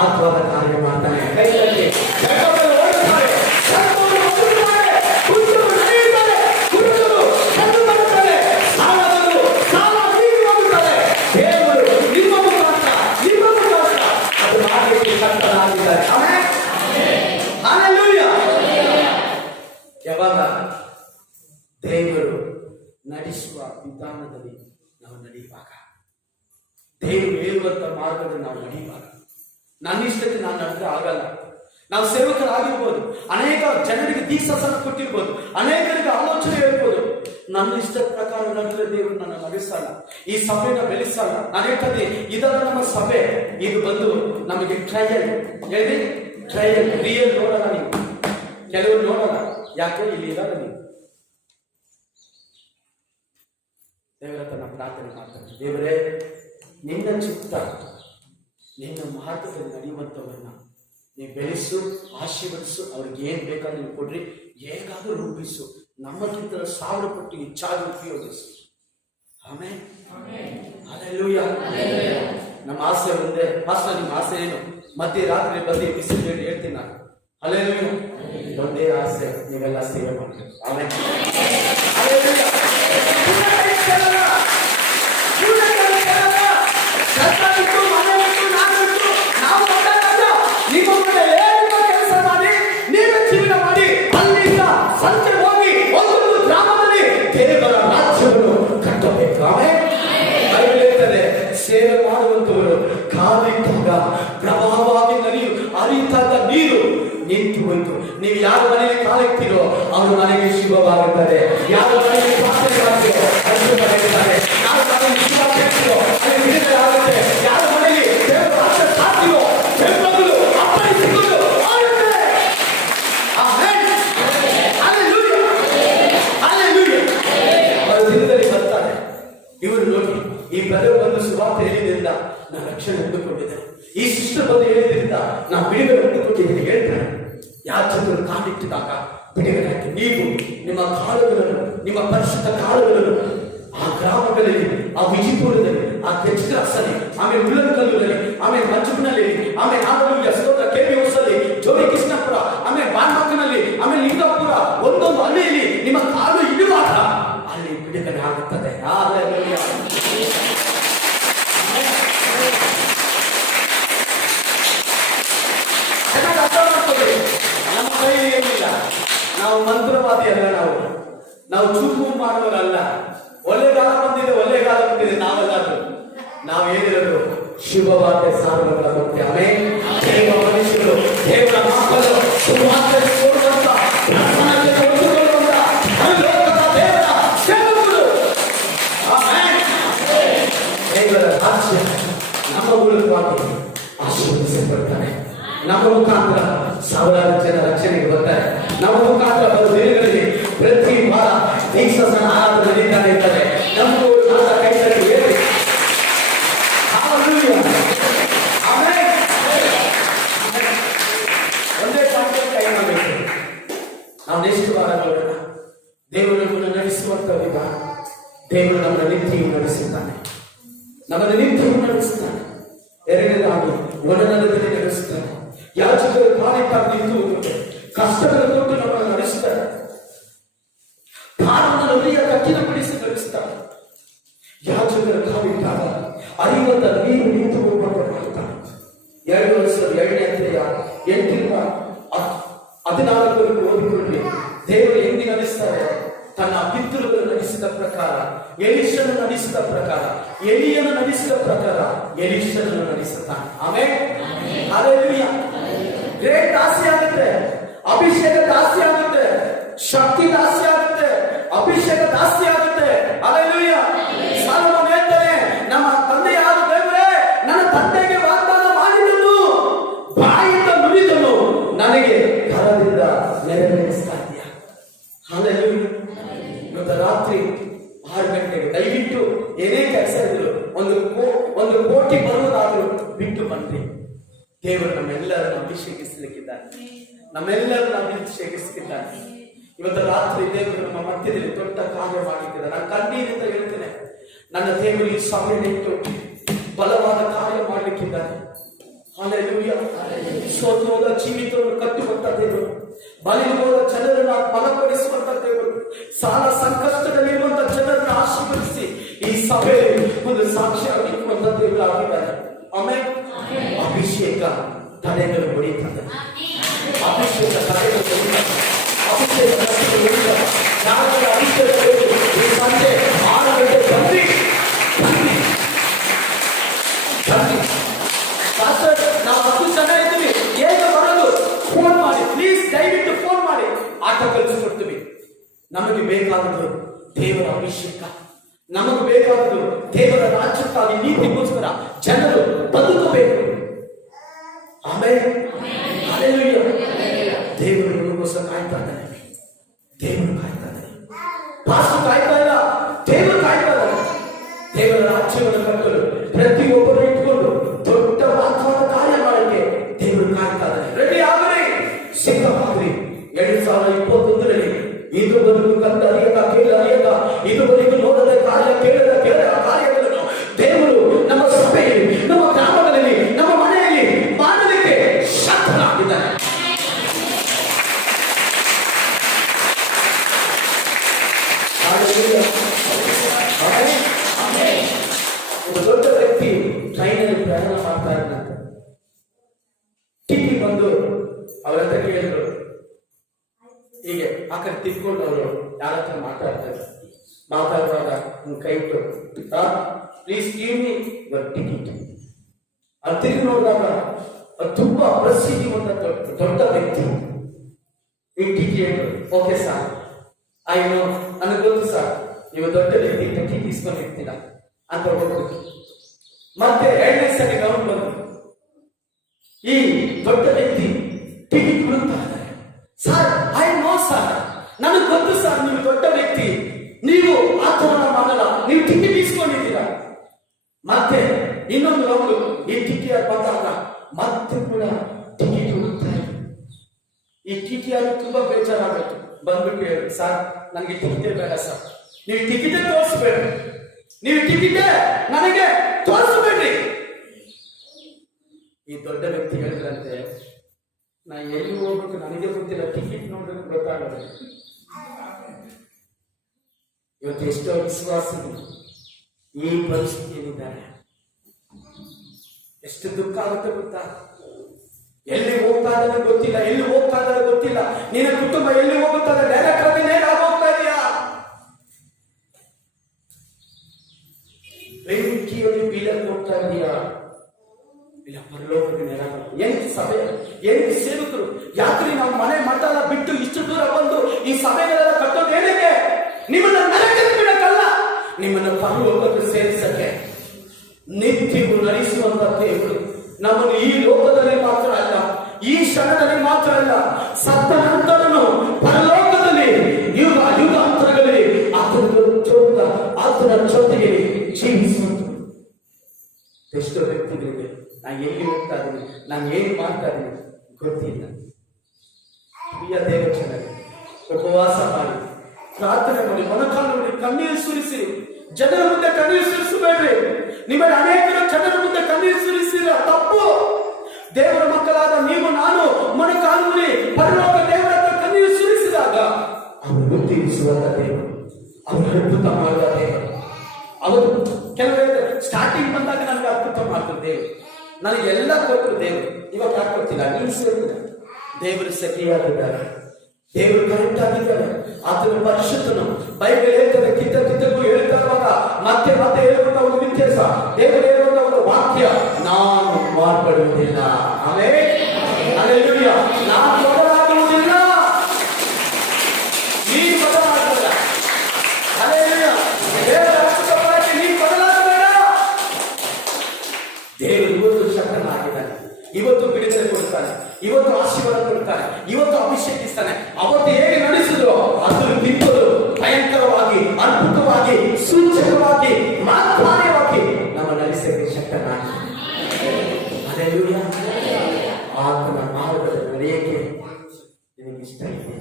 ಮಹತ್ವದ ಕಾರ್ಯ ಮಾಡ್ತಾನೆ. ಕೈಯಲ್ಲಿ ಜಗತ್ತಲ್ಲಿ ಓಡುತ್ತಾರೆ, ಸತ್ತವರು ಓಡುತ್ತಾರೆ, ಕುರುಡರು ನಡೆಯುತ್ತಾರೆ, ಕುರುಡರು ಕಂಡು ಬರುತ್ತಾರೆ, ಸಾಲದವರು ಸಾಲ ತೀರಿ ಹೋಗುತ್ತಾರೆ. ದೇವರು ನಿಮ್ಮ ಮುಖಾಂತರ ಅದು ಮಾಡಲಿಕ್ಕೆ ಕರ್ತನಾಗಿದ್ದಾರೆ. ಆಮೆನ್. ಹಲ್ಲೆಲೂಯಾ. ಯಾವಾಗ ದೇವರು ನಡೆಸುವ ವಿಧಾನದಲ್ಲಿ ನಾವು ನಡೆಯುವಾಗ, ದೇವರು ಹೇಳುವಂತ ಮಾರ್ಗದಲ್ಲಿ ನಾವು ನಡೆಯುವಾಗ, ನನ್ನ ಇಷ್ಟಕ್ಕೆ ನಾನು ನಡೆದ್ರೆ ಆಗಲ್ಲ. ನಾವು ಸೇವಕರಾಗಿರ್ಬೋದು, ಅನೇಕ ಜನರಿಗೆ ದೀಕ್ಷಾಸನ ಕೊಟ್ಟಿರ್ಬೋದು, ಅನೇಕರಿಗೆ ಆಲೋಚನೆ ಹೇಳ್ಬೋದು. ನನ್ನ ಇಷ್ಟದ ಪ್ರಕಾರ ನಡೆದ್ರೆ ದೇವರು ನನ್ನ ನಡೆಸಲ್ಲ, ಈ ಸಭೆನ ಬೆಳೆಸಲ್ಲ. ನಾನು ಹೇಳ್ತದೆ, ಇದರ ನಮ್ಮ ಸಭೆ ಇದು ಬಂದು ನಮಗೆ ಟ್ರಯಲ್, ಹೇಳಿ ಟ್ರಯಲ್. ರಿಯಲ್ ನೋಡಲ್ಲ ನೀವು, ಕೆಲವರು ನೋಡಲ್ಲ. ಯಾಕೆ? ಇಲ್ಲಿ ಇರಲ್ಲ ನೀವು. ದೇವರ ಹತ್ರ ನಾವು ಪ್ರಾರ್ಥನೆ ಮಾಡ್ತಾರೆ, ದೇವರೇ ನಿನ್ನ ಚಿತ್ತ, ನಿನ್ನ ಮಾರ್ಗದಲ್ಲಿ ನಡೆಯುವಂಥವನ್ನ ನೀವು ಬೆಳೆಸು, ಆಶೀರ್ವದಿಸು, ಅವ್ರಿಗೆ ಏನ್ ಬೇಕಾದ್ರೂ ನೀವು ಕೊಡ್ರಿ, ಹೇಗಾದ್ರೂ ರೂಪಿಸು, ನಮ್ಮಕ್ಕಿಂತ 1000 ಪಟ್ಟು ಹೆಚ್ಚಾಗಿ ಉಪಯೋಗಿಸು. ಆಮೆನ್. ಹಲ್ಲೆಲೂಯಾ. ನಮ್ಮ ಆಸೆ ಒಂದೇ. ಪಾಸ್ಟರ್, ನಿಮ್ಮ ಆಸೆ ಏನು? ಮಧ್ಯರಾತ್ರಿ ಬಂದು ಬಿಸಿಲು ಹೇಳಿ ಹೇಳ್ತೀನಿ ನಾನು. ಹಲ್ಲೆಲೂಯಾ. ಒಂದೇ ಆಸೆ, ನೀವೆಲ್ಲ ಸೇವೆ ಮಾಡಬೇಕು. ಆಮೆನ್. ಹಲ್ಲೆಲೂಯಾ. ನಿಮ್ಮ ಮನೆ ಕೆಲಸ ಮಾಡಿ, ನೀವೇ ಜೀವನ ಮಾಡಿ, ಅಲ್ಲಿಂದ ಸಂತೆ ಹೋಗಿ ಒಂದೊಂದು ಗ್ರಾಮದಲ್ಲಿ ದೇವರ ರಾಜ್ಯವನ್ನು ಕಟ್ಟಬೇಕು. ಆಮೆನ್. ಬೈಬಲ್ ಹೇಳ್ತದೆ, ಸೇವೆ ಮಾಡುವಂತವರು ಕಾಲಿಟ್ಟಾಗ ಪ್ರಭಾವವಾಗಿ ಹರಿಯುತ್ತಾಗ ನೀರು ನಿಂತು ಹೋಯ್ತು. ನೀವು ಯಾರ ಮನೆಯಲ್ಲಿ ಕಾಲಿಡ್ತೀರೋ ಅವ್ರ ಮನೆಗೆ ಶುಭವಾಗುತ್ತದೆ. ಯಾರ ಮನೆಯಲ್ಲಿ ಪ್ರಾರ್ಥನೆ ಮಾಡ್ತೀರೋ ಅದು ಶುಭವಾಗುತ್ತದೆ. ಯಾರ ಮನೆಯಲ್ಲಿ ವಿಶ್ವಾಸ ಇರ್ತೀರೋ ಅಲ್ಲಿ ಬಿಡುಗಡೆ ಆಗುತ್ತೆ. ಯಾರ ಮನೆಯಲ್ಲಿ ದೇವರ ವಾಕ್ಯ ಸಾಧ್ಯವೋ ಬೆಂಬಲಗಳು ಅಪ್ಪಳಿಸಿಕೊಂಡು ಆಗುತ್ತೆ. ಆಮೆನ್. ಹಲ್ಲೆಲೂಯಾ. ಹಲ್ಲೆಲೂಯಾ. ಅವರು ದಿನದಲ್ಲಿ ಬರ್ತಾರೆ. ಇವರು ನೋಡಿ, ಈ ಬ್ರದರ್ ಬಂದು ಸುವಾರ್ತೆ ಹೇಳಿದ್ರಿಂದ ನಾನು ರಕ್ಷಣೆ ಹೊಂದಿಕೊಂಡಿದ್ದೆ, ಈ ಸಿಸ್ಟರ್ ಬಂದು ಹೇಳಿದ್ರಿಂದ ನಾನು ಬಿಡುಗಡೆ ಹೊಂದಿಕೊಂಡಿದ್ದೀನಿ ಹೇಳ್ತಾರೆ. ಯಾಚಕರು ಕಾಲಿಟ್ಟಿದಾಗ ಬಿಡುಗಡೆ ಆಯ್ತು. ನೀವು ನಿಮ್ಮ ಕಾಲುಗಳನ್ನು, ನಿಮ್ಮ ಪರಿಶುದ್ಧ ಕಾಲುಗಳನ್ನು ಆ ಗ್ರಾಮಗಳಲ್ಲಿ, ಆ ವಿಜಿಪುರದಲ್ಲಿ, ಆ ಕೆಚ್ರಾಸಲ್ಲಿ, ಆಮೇಲೆ ಉಳ್ಳನಕಲ್ಲೂರಲ್ಲಿ, ಆಮೇಲೆ ಮಂಜುನಲ್ಲಿ, ಆಮೇಲೆ ಆಲೂರಿಯ ಸ್ತೋತ್ರ KBOSಲ್ಲಿ, ಜೋಡಿ ಕೃಷ್ಣಪುರ, ಆಮೇಲೆ ಬಾನ್ಮಕ್ಕನಲ್ಲಿ, ಆಮೇಲೆ ಲಿಂಗಾಪುರ, ಒಂದೊಂದು ಹಳ್ಳಿಯಲ್ಲಿ ನಿಮ್ಮ ಕಾಲು ಇಡುವಾಗ ಅಲ್ಲಿ ಬಿಡುಗಡೆ ಆಗುತ್ತದೆ. ಹಲ್ಲೆಲೂಯಾ. ಅರ್ಥ ಮಾಡ್ಕೊಳ್ಳಿ, ನಮ್ಮ ಕೈಯಲ್ಲಿ ಏನಿಲ್ಲ. ನಾವು ಮಂತ್ರವಾದಿ ಅಲ್ಲ, ನಾವು ಚೂಪು ಮಾಡುವವರಲ್ಲ. ಒಳ್ಳೆಗಾಲ ಬಂದಿದೆ ನಾವೆಲ್ಲಾದ್ರು ನಾವು ಏನಿರೋದು ಶುಭವಾದ ಸಾಧನಗಳ ಬಗ್ಗೆ. ಆಮೆನ್. ದೇವ ಮನುಷ್ಯರು, ದೇವರ ಮಕ್ಕಳು, ಸುವಾರ್ತೆ ಕೊಡುವಂತ, ರಕ್ಷಣೆಗೆ ಒತ್ತುಕೊಳ್ಳುವಂತ ಲೋಕದ ದೇವರ ಸೇವಕರು. ಆಮೆನ್. ದೇವರ ರಾಜ್ಯ ನಮ್ಮ ಮೂಲಕವಾಗಿ ಆಶೀರ್ವದಿಸಲ್ಪಡ್ತಾನೆ. ನಮ್ಮ ಮುಖಾಂತರ ಸಾವಿರಾರು ಜನ ರಕ್ಷಣೆಗೆ ಬರ್ತಾರೆ. ನಮ್ಮ ಮುಖಾಂತರ ಬರುವ ದಿನಗಳಲ್ಲಿ ಪ್ರತಿ ವಾರ ದೀಕ್ಷಾಸನ ಆರಾಧನೆ ನಡೀತಾನೆ ಇರ್ತಾರೆ. ನಮಗೂ ಕೈ ತಟ್ಟಿ ಹೇಳಿ ಆಮೆನ್. ಒಂದೇ ಪಾಠ ಕೈ ಮಾಡಬೇಕು. ನಾವು ನೆಕ್ಸ್ಟ್ ವಾರ ನೋಡೋಣ. ದೇವರು ನಮ್ಮನ್ನು ನಡೆಸುವಂತ ವಿಧಾನ. ದೇವರು ನಮ್ಮನ್ನು ನಿತ್ಯವೂ ನಡೆಸುತ್ತಾನೆ, ನಮ್ಮನ್ನು ನಿತ್ಯವೂ ನಡೆಸುತ್ತಾನೆ. ಎರಡನೇದಾಗಿ ಒಡನದಲ್ಲಿ ನಡೆಸುತ್ತಾನೆ. ಯಾಚಕರು ಕಾಲಿಟ್ಟಾಗಿ ನಿಂತು ಕಷ್ಟಗಳು ಕೊಟ್ಟು ನಮ್ಮನ್ನು ನಡೆಸುತ್ತಾರೆ. ಕಾರಣ ನದಿಯ ಕಠಿಣಪಡಿಸಿ ನಡೆಸುತ್ತಾರೆ. ಯಾಚಕರ ಕಾಲಿಟ್ಟಾಗ ಅರಿವಂತ ನೀರು ನಿಂತು ಹೋಗುವಂತೆ ಮಾಡ್ತಾನೆ. 2 ವರ್ಷ 2ನೇ ಅಧ್ಯಾಯ 8ರಿಂದ 14 ಓದಿಕೊಳ್ಳಿ. ದೇವರು ಹೆಂಗೆ ನಡೆಸ್ತಾರೆ? ತನ್ನ ಪಿತೃಗಳು ನಡೆಸಿದ ಪ್ರಕಾರ, ಎಲೀಷನು ನಡೆಸಿದ ಪ್ರಕಾರ, ಎಲಿಯನು ನಡೆಸಿದ ಪ್ರಕಾರ ಎಲೀಷನನ್ನು ನಡೆಸುತ್ತಾನೆ. ಆಮೆನ್. ಹಲ್ಲೆಲೂಯಾ. ಗ್ರೇಟ್ ದಾಸಿ ಆಗುತ್ತೆ, ಅಭಿಷೇಕ ದಾಸಿ ಆಗುತ್ತೆ, ಶಕ್ತಿ ದಾಸಿ ಆಗುತ್ತೆ, ಅಭಿಷೇಕ ದಾಸಿ ಆಗುತ್ತೆ. ಹಲ್ಲೆಲೂಯಾ. ಸಾಲೋಮೋನ ಹೇಳ್ತಾನೆ, ನಮ್ಮ ತಂದೆಯಾದ ದೇವರೇ ನನ್ನ ತಂದೆಗೆ ವಾಗ್ದಾನ ಮಾಡಿದನು, ಬಾಯಿಂದ ನುಡಿದನು, ನನಗೆ ಕರದಿಂದ ನೆರವೇರಿಸ್ತಾ ಇದೆಯಾ? ಹಲ್ಲೆಲೂಯಾ. ಇವತ್ತು ರಾತ್ರಿ 6 ಗಂಟೆಗೆ ದಯವಿಟ್ಟು ಏನೇ ಕೆಲಸ ಇದ್ರು ಒಂದು ಕೋಟಿ ಬರುವುದಾದ್ರೂ ಬಿಟ್ಟು ಬನ್ನಿ. ದೇವರು ನಮ್ಮೆಲ್ಲರನ್ನು ಅಭಿಷೇಕಿಸಲಿಕ್ಕಿದ್ದಾನೆ, ನಮ್ಮೆಲ್ಲರನ್ನು ಅಭಿಷೇಕಿಸಲಿಕ್ಕಿದ್ದಾನೆ. ಇವತ್ತು ರಾತ್ರಿ ದೇವರು ನಮ್ಮ ಮಧ್ಯದಲ್ಲಿ ದೊಡ್ಡ ಕಾರ್ಯ ಮಾಡಲಿಕ್ಕಿದ್ದಾರೆ. ನಾನು ಕಣ್ಣೀರಿಂದ ಹೇಳ್ತೇನೆ, ನನ್ನ ದೇವರು ಈ ಸಮಯದಲ್ಲಿಟ್ಟು ಬಲವಾದ ಕಾರ್ಯ ಮಾಡಲಿಕ್ಕಿದ್ದಾನೆ. ಹಲ್ಲೆಲೂಯಾ. ಸೋತು ಹೋದ ಜೀವಿತವನ್ನು ಕಟ್ಟುವಂತ ದೇವರು, ಬಲಿಗೆ ಹೋದ ಜನರನ್ನು ಬಲಪಡಿಸುವಂತ ದೇವರು, ಸಾಲ ಸಂಕಷ್ಟದಲ್ಲಿರುವಂತ ಜನರನ್ನು ಆಶೀರ್ವದಿಸಿ ಈ ಸಭೆ ಒಂದು ಸಾಕ್ಷಿಯಾಗಿ ಇರುವಂತ ದೇವರು ಆಗಿದ್ದಾರೆ. ಆಮೇಲೆ ಅಭಿಷೇಕ ತಲೆಗಳು ಹೊಡಿತಾರೆ, ಅಭಿಷೇಕ ತಲೆಗಳು ಹೊಡಿತಾರೆ, ಅಭಿಷೇಕ ತಲೆಗಳು ಹೊಡಿತಾರೆ. ಯಾರ ಅಭಿಷೇಕ ಬೇಕು? ಈ ಸಂಜೆ 6 ಗಂಟೆ ಬನ್ನಿ ಬನ್ನಿ ಬನ್ನಿ. ನಾವು 10 ಜನ ಇದ್ದೀವಿ, ಹೇಗೆ ಬರೋದು? ಫೋನ್ ಮಾಡಿ ಪ್ಲೀಸ್, ದಯವಿಟ್ಟು ಫೋನ್ ಮಾಡಿ, ಆಟ ಕಲಿಸ್ಕೊಡ್ತೀವಿ. ನಮಗೆ ಬೇಕಾದದ್ದು ದೇವರ ಅಭಿಷೇಕ, ನಮಗೆ ಬೇಕಾದದ್ದು ದೇವರ ರಾಜ್ಯಕ್ಕಾಗಿ ನೀತಿಗೋಸ್ಕರ ಜನರು ಬದುಕಬೇಕು. ಆಮೇಲೆ ದೇವರು ನಿಮಗೋಸ್ಕರ ಕಾಯ್ತಾ ಇದ್ದಾನೆ, ದೇವರು ಕಾಯ್ತಾ ಇದ್ದಾನೆ. ಪಾಸ್ಟು ಕಾಯ್ತಾ ಇಲ್ಲ, ದೇವರು ಕಾಯ್ತಾ ಇದ್ದಾನೆ. ದೇವರ ರಾಜ್ಯವನ್ನು ಕಟ್ಟಲು ಪ್ರತಿಯೊಬ್ಬರು ಇಟ್ಕೊಂಡು ದೊಡ್ಡ ಮಹತ್ವದ ಕಾರ್ಯ ಮಾಡಕ್ಕೆ ದೇವರು ಕಾಯ್ತಾ ಇದ್ದಾನೆ. ರೆಡಿ ಆಗ್ರಿ, ಸಿದ್ಧವಾಗ್ರಿ. 2021ರಲ್ಲಿ ಇದುವರೆಗೂ ಕಂಡ ಅರಿಯಕ ಕೇಳ ಅರಿಯಕ ಇದುವರೆಗೂ ನೋಡದ ಕಾರ್ಯ ಕೇಳದ ಕಾರ್ಯಗಳನ್ನು ದೇವರು ನಮ್ಮ ಸಭೆಯಲ್ಲಿ, ನಮ್ಮ ಗ್ರಾಮಗಳಲ್ಲಿ, ನಮ್ಮ ಮನೆಯಲ್ಲಿ ಮಾಡಲಿಕ್ಕೆ ಶಕ್ತನಾಗಿದ್ದಾನೆ. ಒಬ್ಬ ದೊಡ್ಡ ವ್ಯಕ್ತಿ ಟ್ರೈನಲ್ಲಿ ಪ್ರಯಾಣ ಮಾಡ್ತಾ ಇದ್ದಂತೆ. ಟಿಟಿ ಬಂದು ಅವರ ಹತ್ರ ಕೇಳಿದ್ರು, ಹೀಗೆ ಆ ಕಡೆ ತಿಳ್ಕೊಂಡು ಅವರು ಯಾರ ಹತ್ರ ಮಾತಾಡ್ತಾರೆ. ಮಾತಾಡುವಾಗ ಕೈ ಇಟ್ಟು, please give me your ticket. ಅದು ತಿರುಗಿ ನೋಡಿದಾಗ ಅದು ತುಂಬಾ ಪ್ರಸಿದ್ಧಿ ಹೊಂದ ದೊಡ್ಡ ವ್ಯಕ್ತಿ. ಈ ಟಿಕೆಟ್ ಓಕೆ ಸರ್, ನೋ, ನನಗೆ ಗೊತ್ತು ಸರ್, ನೀವು ದೊಡ್ಡ ವ್ಯಕ್ತಿ ಟಿಕೆಟ್ ಇಸ್ಕೊಂಡಿರ್ತೀರ ಅಂತ ಹೋಗ್ಬೇಕು. ಮತ್ತೆ 2ನೇ ಸರಿ ರೌಂಡ್ ಬಂದು ಈ ದೊಡ್ಡ ವ್ಯಕ್ತಿ ಟಿಕೆಟ್ ಬಿಡುತ್ತಾ ಇದ್ದಾರೆ. ಸರ್, ಐ ನೋ ಸರ್, ನನಗೆ ಗೊತ್ತು ಸರ್, ನೀವು ದೊಡ್ಡ ವ್ಯಕ್ತಿ, ನೀವು ಆ ತರ ಮಾಡಲ್ಲ, ನೀವು ಟಿಕೆಟ್ ಇಸ್ಕೊಂಡಿದ್ದೀರಾ. ಮತ್ತೆ ಇನ್ನೊಂದು ರೌಂಡ್ ಈ ಟಿಕೆಟ್ ಬಂದಾಗ ಮತ್ತೆ ಕೂಡ ಟಿಕೆಟ್ ಹುಡುಕ್ತಾರೆ. ಈ ಟಿಕೆಟ್ ತುಂಬಾ ಬೇಜಾರಾಗುತ್ತೆ. ಬಂದ್ಬಿಟ್ಟು ಹೇಳಿ, ಸರ್ ನನಗೆ ಟಿಕೆಟ್ ಬೇಡ ಸರ್, ನೀವು ಟಿಕೆಟ್ ತೋರಿಸ್ಬೇಡಿ, ನೀವು ಟಿಕೆಟ್ ನನಗೆ ತೋರಿಸಬೇಡ್ರಿ. ಈ ದೊಡ್ಡ ವ್ಯಕ್ತಿ ಹೇಳಿದ್ರಂತೆ, ನಾ ಎಲ್ಲಿ ಹೋಗ್ಬೇಕು ನನಗೆ ಗೊತ್ತಿಲ್ಲ, ಟಿಕೆಟ್ ನೋಡಿದ್ರೆ ಗೊತ್ತಾಗಲ್ಲ. ಇವತ್ತು ಎಷ್ಟೋ ವಿಶ್ವಾಸಿಗಳು ಈ ಪರಿಸ್ಥಿತಿಯಲ್ಲಿದ್ದಾರೆ. ಎಷ್ಟು ದುಃಖ ಆಗುತ್ತೆ ಗೊತ್ತಾ? ಎಲ್ಲಿ ಹೋಗ್ತಾ ಇದ್ದಾರೆ ಗೊತ್ತಿಲ್ಲ, ಎಲ್ಲಿ ಹೋಗ್ತಾ ಇದ್ದಾರೆ ಗೊತ್ತಿಲ್ಲ. ನಿನ್ನ ಕುಟುಂಬ ಎಲ್ಲಿ ಹೋಗುತ್ತಾ ಇದೆ? ಡೈರೆಕ್ಟ್ ಆಗಿ ನೇರ ಹೋಗ್ತಾ ಇದೆಯಾ? ಬೆಂಕಿಯಲ್ಲಿ ಬೀಳಕ್ಕೆ ಹೋಗ್ತಾ ಇದೆಯಾ? ಇಲ್ಲ ಪರಲೋಕಕ್ಕೆ ನೇರ. ಏನ್ ಸಭೆ, ಏನ್ ಸೇವಕರು, ಯಾಕ್ರಿ ನಾವು ಮನೆ ಮಠ ಬಿಟ್ಟು ಇಷ್ಟು ದೂರ ಬಂದು ಈ ಸಭೆಗಳೆಲ್ಲ ಕಟ್ಟೋದು ಏನಕ್ಕೆ? ನಿಮ್ಮನ್ನ ನರಕಕ್ಕೆ ಬಿಡಕ್ಕಲ್ಲ, ನಿಮ್ಮನ್ನ ಪರಲೋಕಕ್ಕೆ ಸೇರಿಸಕ್ಕೆ. ನಿತ್ಯವೂ ನಡೆಸುವಂತ ದೇವರು ನಮ್ಮನ್ನು ಈ ಲೋಕದಲ್ಲಿ ಮಾತ್ರ ಅಲ್ಲ, ಈ ಕ್ಷಣದಲ್ಲಿ ಮಾತ್ರ ಅಲ್ಲ, ಸತ್ತ ನಂತರನು ಪರಲೋಕದಲ್ಲಿ ಯುಗ ಯುಗಾಂತರಗಳಲ್ಲಿ ಆತನ ಜೊತೆಗೆ ಜೀವಿಸುವಂತ ಎಷ್ಟೋ ವ್ಯಕ್ತಿಗಳಿಗೆ ನಾನು ಎಲ್ಲಿ ಹೋಗ್ತಾ ಇದ್ದೀನಿ, ನಾನು ಏನು ಮಾಡ್ತಾ ಇದ್ದೀನಿ ಗೊತ್ತಿಲ್ಲ. ಪ್ರಿಯ ದೇವಚನರೇ, ಉಪವಾಸ ಮಾಡಿ, ಪ್ರಾರ್ಥನೆ ಮಾಡಿ, ಮೊಣಕಾಲು ಮಾಡಿ, ಕಣ್ಣೀರು ಸುರಿಸಿ. ಜನರ ಮುಂದೆ ಕಣ್ಣೀರು ಸುರಿಸಬೇಡ್ರಿ. ನಿಮ್ಮಲ್ಲಿ ಅನೇಕರು ಜನರ ಮುಂದೆ ಕಣ್ಣೀರು ಸುರಿಸಿರ ತಪ್ಪು. ದೇವರ ಮಕ್ಕಳಾದ ನೀವು ನಾನು ಮೊಣಕಾಲು ಮಾಡಿ ಪರಲೋಕ ದೇವರ ಹತ್ರ ಕಣ್ಣೀರು ಸುರಿಸಿದಾಗ ಅವರು ಗುರುತಿಸುವಂತ ದೇವರು, ಅವರು ಅದ್ಭುತ ಮಾಡುವ ದೇವರು. ಅವರು ಕೆಲವೇ ಸ್ಟಾರ್ಟಿಂಗ್ ಬಂದಾಗ ನನಗೆ ಅದ್ಭುತ ಮಾಡ್ತಾರೆ ದೇವರು, ನನಗೆಲ್ಲ ಕೊಟ್ಟರು ದೇವರು. ಇವಾಗ ಯಾಕೆ ಕೊಡ್ತಿಲ್ಲ? ನೀವು ಸೇರಿದ ದೇವರು ಸಖಿಯಾಗಿದ್ದಾರೆ, ದೇವರು ಕರೆಕ್ಟ್ ಆಗಿದ್ದಾರೆ. ಆತನ ಪರಿಶುದ್ಧನು ಬೈಬಲ್ ಹೇಳ್ತಾರೆ, ಕಿತ್ತಕ್ಕೂ ಹೇಳ್ತಾ ಇರುವಾಗ ಮತ್ತೆ ಮತ್ತೆ ಹೇಳುವಂತ ಒಂದು ವ್ಯತ್ಯಾಸ. ದೇವರು ಹೇಳುವಂತ ಒಂದು ವಾಕ್ಯ, ನಾನು ಮಾರ್ಪಡುವುದಿಲ್ಲ. ಆಮೇಲೆ ಹಲ್ಲೆಲೂಯಾ, ನಾನು ಬದಲಾಗುವುದಿಲ್ಲ, ನೀನು ಬದಲಾಗಬೇಡ. ಹಲ್ಲೆಲೂಯಾ, ದೇವರ ರಕ್ಷಕನಾಗಿ ನೀನು ಬದಲಾಗಬೇಡ. ದೇವರು ಇವತ್ತು ಶಕ್ತನಾಗಿದ್ದಾನೆ, ಇವತ್ತು ಬಿಡುಗಡೆ ಕೊಡ್ತಾನೆ, ಇವತ್ತು ಆಶೀರ್ವಾದ ಕೊಡ್ತಾನೆ, ಇವತ್ತು ಅಭಿಷೇಕಿಸ್ತಾನೆ. ಅವತ್ತು ಹೇಗೆ ನಡೆಸಿದ್ರು ಅದನ್ನು ತಿಂಪದು ಭಯಂಕರವಾಗಿ, ಅದ್ಭುತವಾಗಿ, ಸೂಚಕವಾಗಿ, ಮಾತ್ರಾರ್ಯವಾಗಿ ನಮ್ಮ ನಡೆಸಕ್ಕೆ ಶಕ್ತನಾಗಿ. ಹಲ್ಲೆಲೂಯಾ, ಆತನ ಮಾರ್ಗದಲ್ಲಿ ನಡೆಯಕ್ಕೆ ನಿನಗೆ ಇಷ್ಟ ಇದೆ.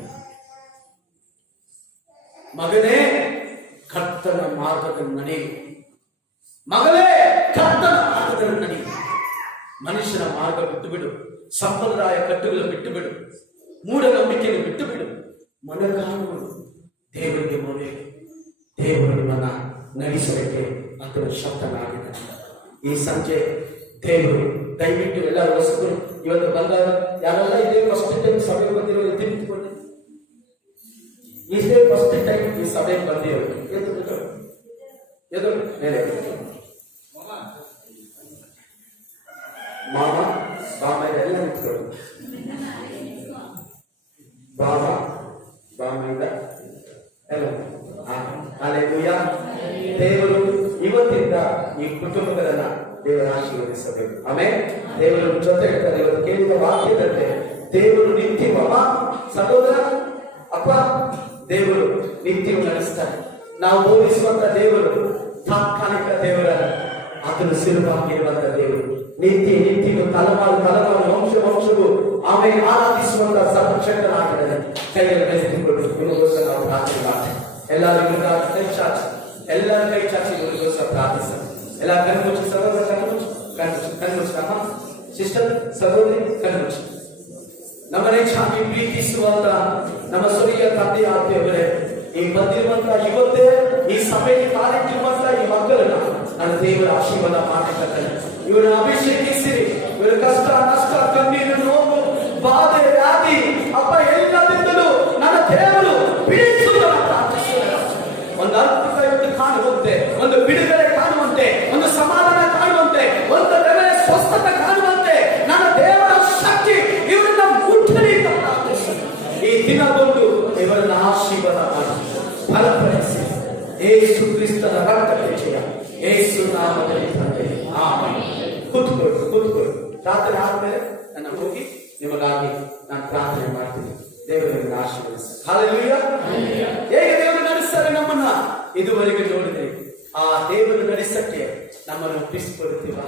ಮಗನೇ, ಕರ್ತನ ಮಾರ್ಗದಲ್ಲಿ ನಡೆಯು. ಮಗಳೇ, ಕರ್ತನ ಮಾರ್ಗದಲ್ಲಿ ನಡೆಯು. ಮನುಷ್ಯನ ಮಾರ್ಗ ಬಿಟ್ಟು ಬಿಡು, ಸಂಪ್ರದಾಯ ಕಟ್ಟುಗಳು ಬಿಟ್ಟು ಬಿಡು, ಮೂಢನಂಬಿಕೆಯನ್ನು ಬಿಟ್ಟು ಬಿಡು, ಮೊಣಕಾಲುಗಳು ದೇವರಿಗೆ ಮೊರೆ. ದೇವರು ನಿಮ್ಮನ್ನ ನಡೆಸಲಿಕ್ಕೆ ಆತನ ಶಬ್ದನಾಗಿದ್ದಾನೆ. ಈ ಸಂಜೆ ದೇವರು ದಯವಿಟ್ಟು ಎಲ್ಲರೂ ಹೊಸರು ಇವತ್ತು ಬಂದಾಗ ಯಾರೆಲ್ಲ ಇದೇ ಫಸ್ಟ್ ಟೈಮ್ ಸಭೆಗೆ ಬಂದಿರೋ ನಿಂತ್ಕೊಳ್ಳಿ. ಇದೇ ಫಸ್ಟ್ ಟೈಮ್ ಈ ಸಭೆಗೆ ಬಂದಿರೋದು ಎದು ಮೇಲೆ ಮಾಮ ಬಾಮ ಎಲ್ಲ ನಿಂತ್ಕೊಳ್ಳಿ. ಬಾಮ ಬಾಮಿಂದ ಎಲ್ಲ ಅಲ್ಲೆಲೂಯಾ. ದೇವರು ಇವತ್ತಿಂದ ಈ ಕುಟುಂಬಗಳನ್ನ ದೇವರ ಆಶೀರ್ವದಿಸಬೇಕು. ಆಮೇಲೆ ದೇವರು ಜೊತೆ ಇರ್ತಾರೆ. ಇವತ್ತು ಕೇಳಿದ ವಾಕ್ಯದಂತೆ ದೇವರು ನಿತ್ಯವಮ್ಮ ಸಹೋದರ ಅಪ್ಪ ದೇವರು ನಿತ್ಯವು ನಡೆಸ್ತಾರೆ. ನಾವು ಬೋಧಿಸುವಂತ ದೇವರು ತಾತ್ಕಾಲಿಕ ದೇವರ, ಆತನು ಸಿಲುಬಾಗಿರುವಂತ ದೇವರು ನಿತ್ಯವು ತಲೆಮಾರು ವಂಶವು ಆಮೇಲೆ ಆರಾಧಿಸುವಂತ ಸರ್ವಶಕ್ತನಾಗಿದ್ದಾನೆ. ಕೈಯಲ್ಲಿ ಬೆಳೆಸಿಕೊಂಡು ನಿಮಗೋಸ್ಕರ ನಾವು ಪ್ರಾರ್ಥನೆ ಮಾಡ್ತೇವೆ. ಎಲ್ಲರಿಗೂ ಕೈ ಚಾಚಿ, ಎಲ್ಲರ ಕೈ ಚಾಚಿ ನಿಮಗೋಸ್ಕರ ಪ್ರಾರ್ಥಿಸ. ಎಲ್ಲ ಕಣ್ಮುಚ್ಚಿ ಸಹೋದರ, ಕಣ್ಮುಚ್ಚಿ ನಮ್ಮ ಸಿಸ್ಟರ್ ಸಹೋದರಿ ಕಣ್ಮುಚ್ಚಿ. ನಮ್ಮನೆ ಚಾಚಿ ಪ್ರೀತಿಸುವಂತ ನಮ್ಮ ಸ್ವರ್ಗೀಯ ತಂದೆ ಆತ್ಮೀಯವರೇ, ಈ ಬಂದಿರುವಂತ ಇವತ್ತೇ ಈ ಸಭೆಗೆ ಕಾಲಿಟ್ಟಿರುವಂತ ಈ ಮಕ್ಕಳನ್ನ ನನ್ನ ದೇವರ ಆಶೀರ್ವಾದ ಮಾಡಿರ್ತಾರೆ. ಇವರನ್ನ ಅಭಿಷೇಕಿಸಿರಿ. ಇವರ ಕಷ್ಟ ನಷ್ಟ ಕಣ್ಣೀರು ನೋವು ಬಾಧೆ ವ್ಯಾಧಿ ಅಪ್ಪ ಎಲ್ಲದಿಂದಲೂ ನನ್ನ ದೇವರು ಬಿಡಿಸುವುದನ್ನು ಪ್ರಾರ್ಥಿಸುವ. ಒಂದು ಅದ್ಭುತ ಇವತ್ತು ಕಾಣುವಂತೆ, ಒಂದು ಬಿಡುಗಡೆ ಕಾಣುವಂತೆ, ಒಂದು ಸಮಾಧಾನ ಕಾಣುವಂತೆ, ಒಂದು ನೆಮ್ಮದಿ ಸ್ವಸ್ಥತೆ ಕಾಣುವಂತೆ ನನ್ನ ದೇವರ ಶಕ್ತಿ ಇವರನ್ನ ಮುಟ್ಟಲಿ ಅಂತ ಪ್ರಾರ್ಥಿಸುವ. ಈ ದಿನ ಬಂದು ಇವರನ್ನ ಆಶೀರ್ವಾದ ಮಾಡಿ ಫಲಪಡಿಸಿ ಯೇಸು ಕ್ರಿಸ್ತನ ರಕ್ತದ ಜಯ ಯೇಸು ನಾಮದಲ್ಲಿ ತಂದೆ ಆಮೆನ್. ಕೂತ್ಕೊಳ್ಳಿ. ಪ್ರಾರ್ಥನೆ ಆದ್ಮೇಲೆ ನನ್ನ ಹೋಗಿ ನಿಮಗಾಗಿ ನಾನು ಪ್ರಾರ್ಥನೆ ಮಾಡ್ತೀನಿ. ದೇವರನ್ನು ಆಶೀರ್ವದಿಸಿ. ಹಲ್ಲೆಲೂಯಾ. ಹೇಗೆ ದೇವರು ನಡೆಸ್ತಾರೆ ನಮ್ಮನ್ನ ಇದುವರೆಗೆ ನೋಡಿದ್ರೆ, ಆ ದೇವರು ನಡೆಸಕ್ಕೆ ನಮ್ಮನ್ನು ಒಪ್ಪಿಸಿಕೊಡುತ್ತೀವ.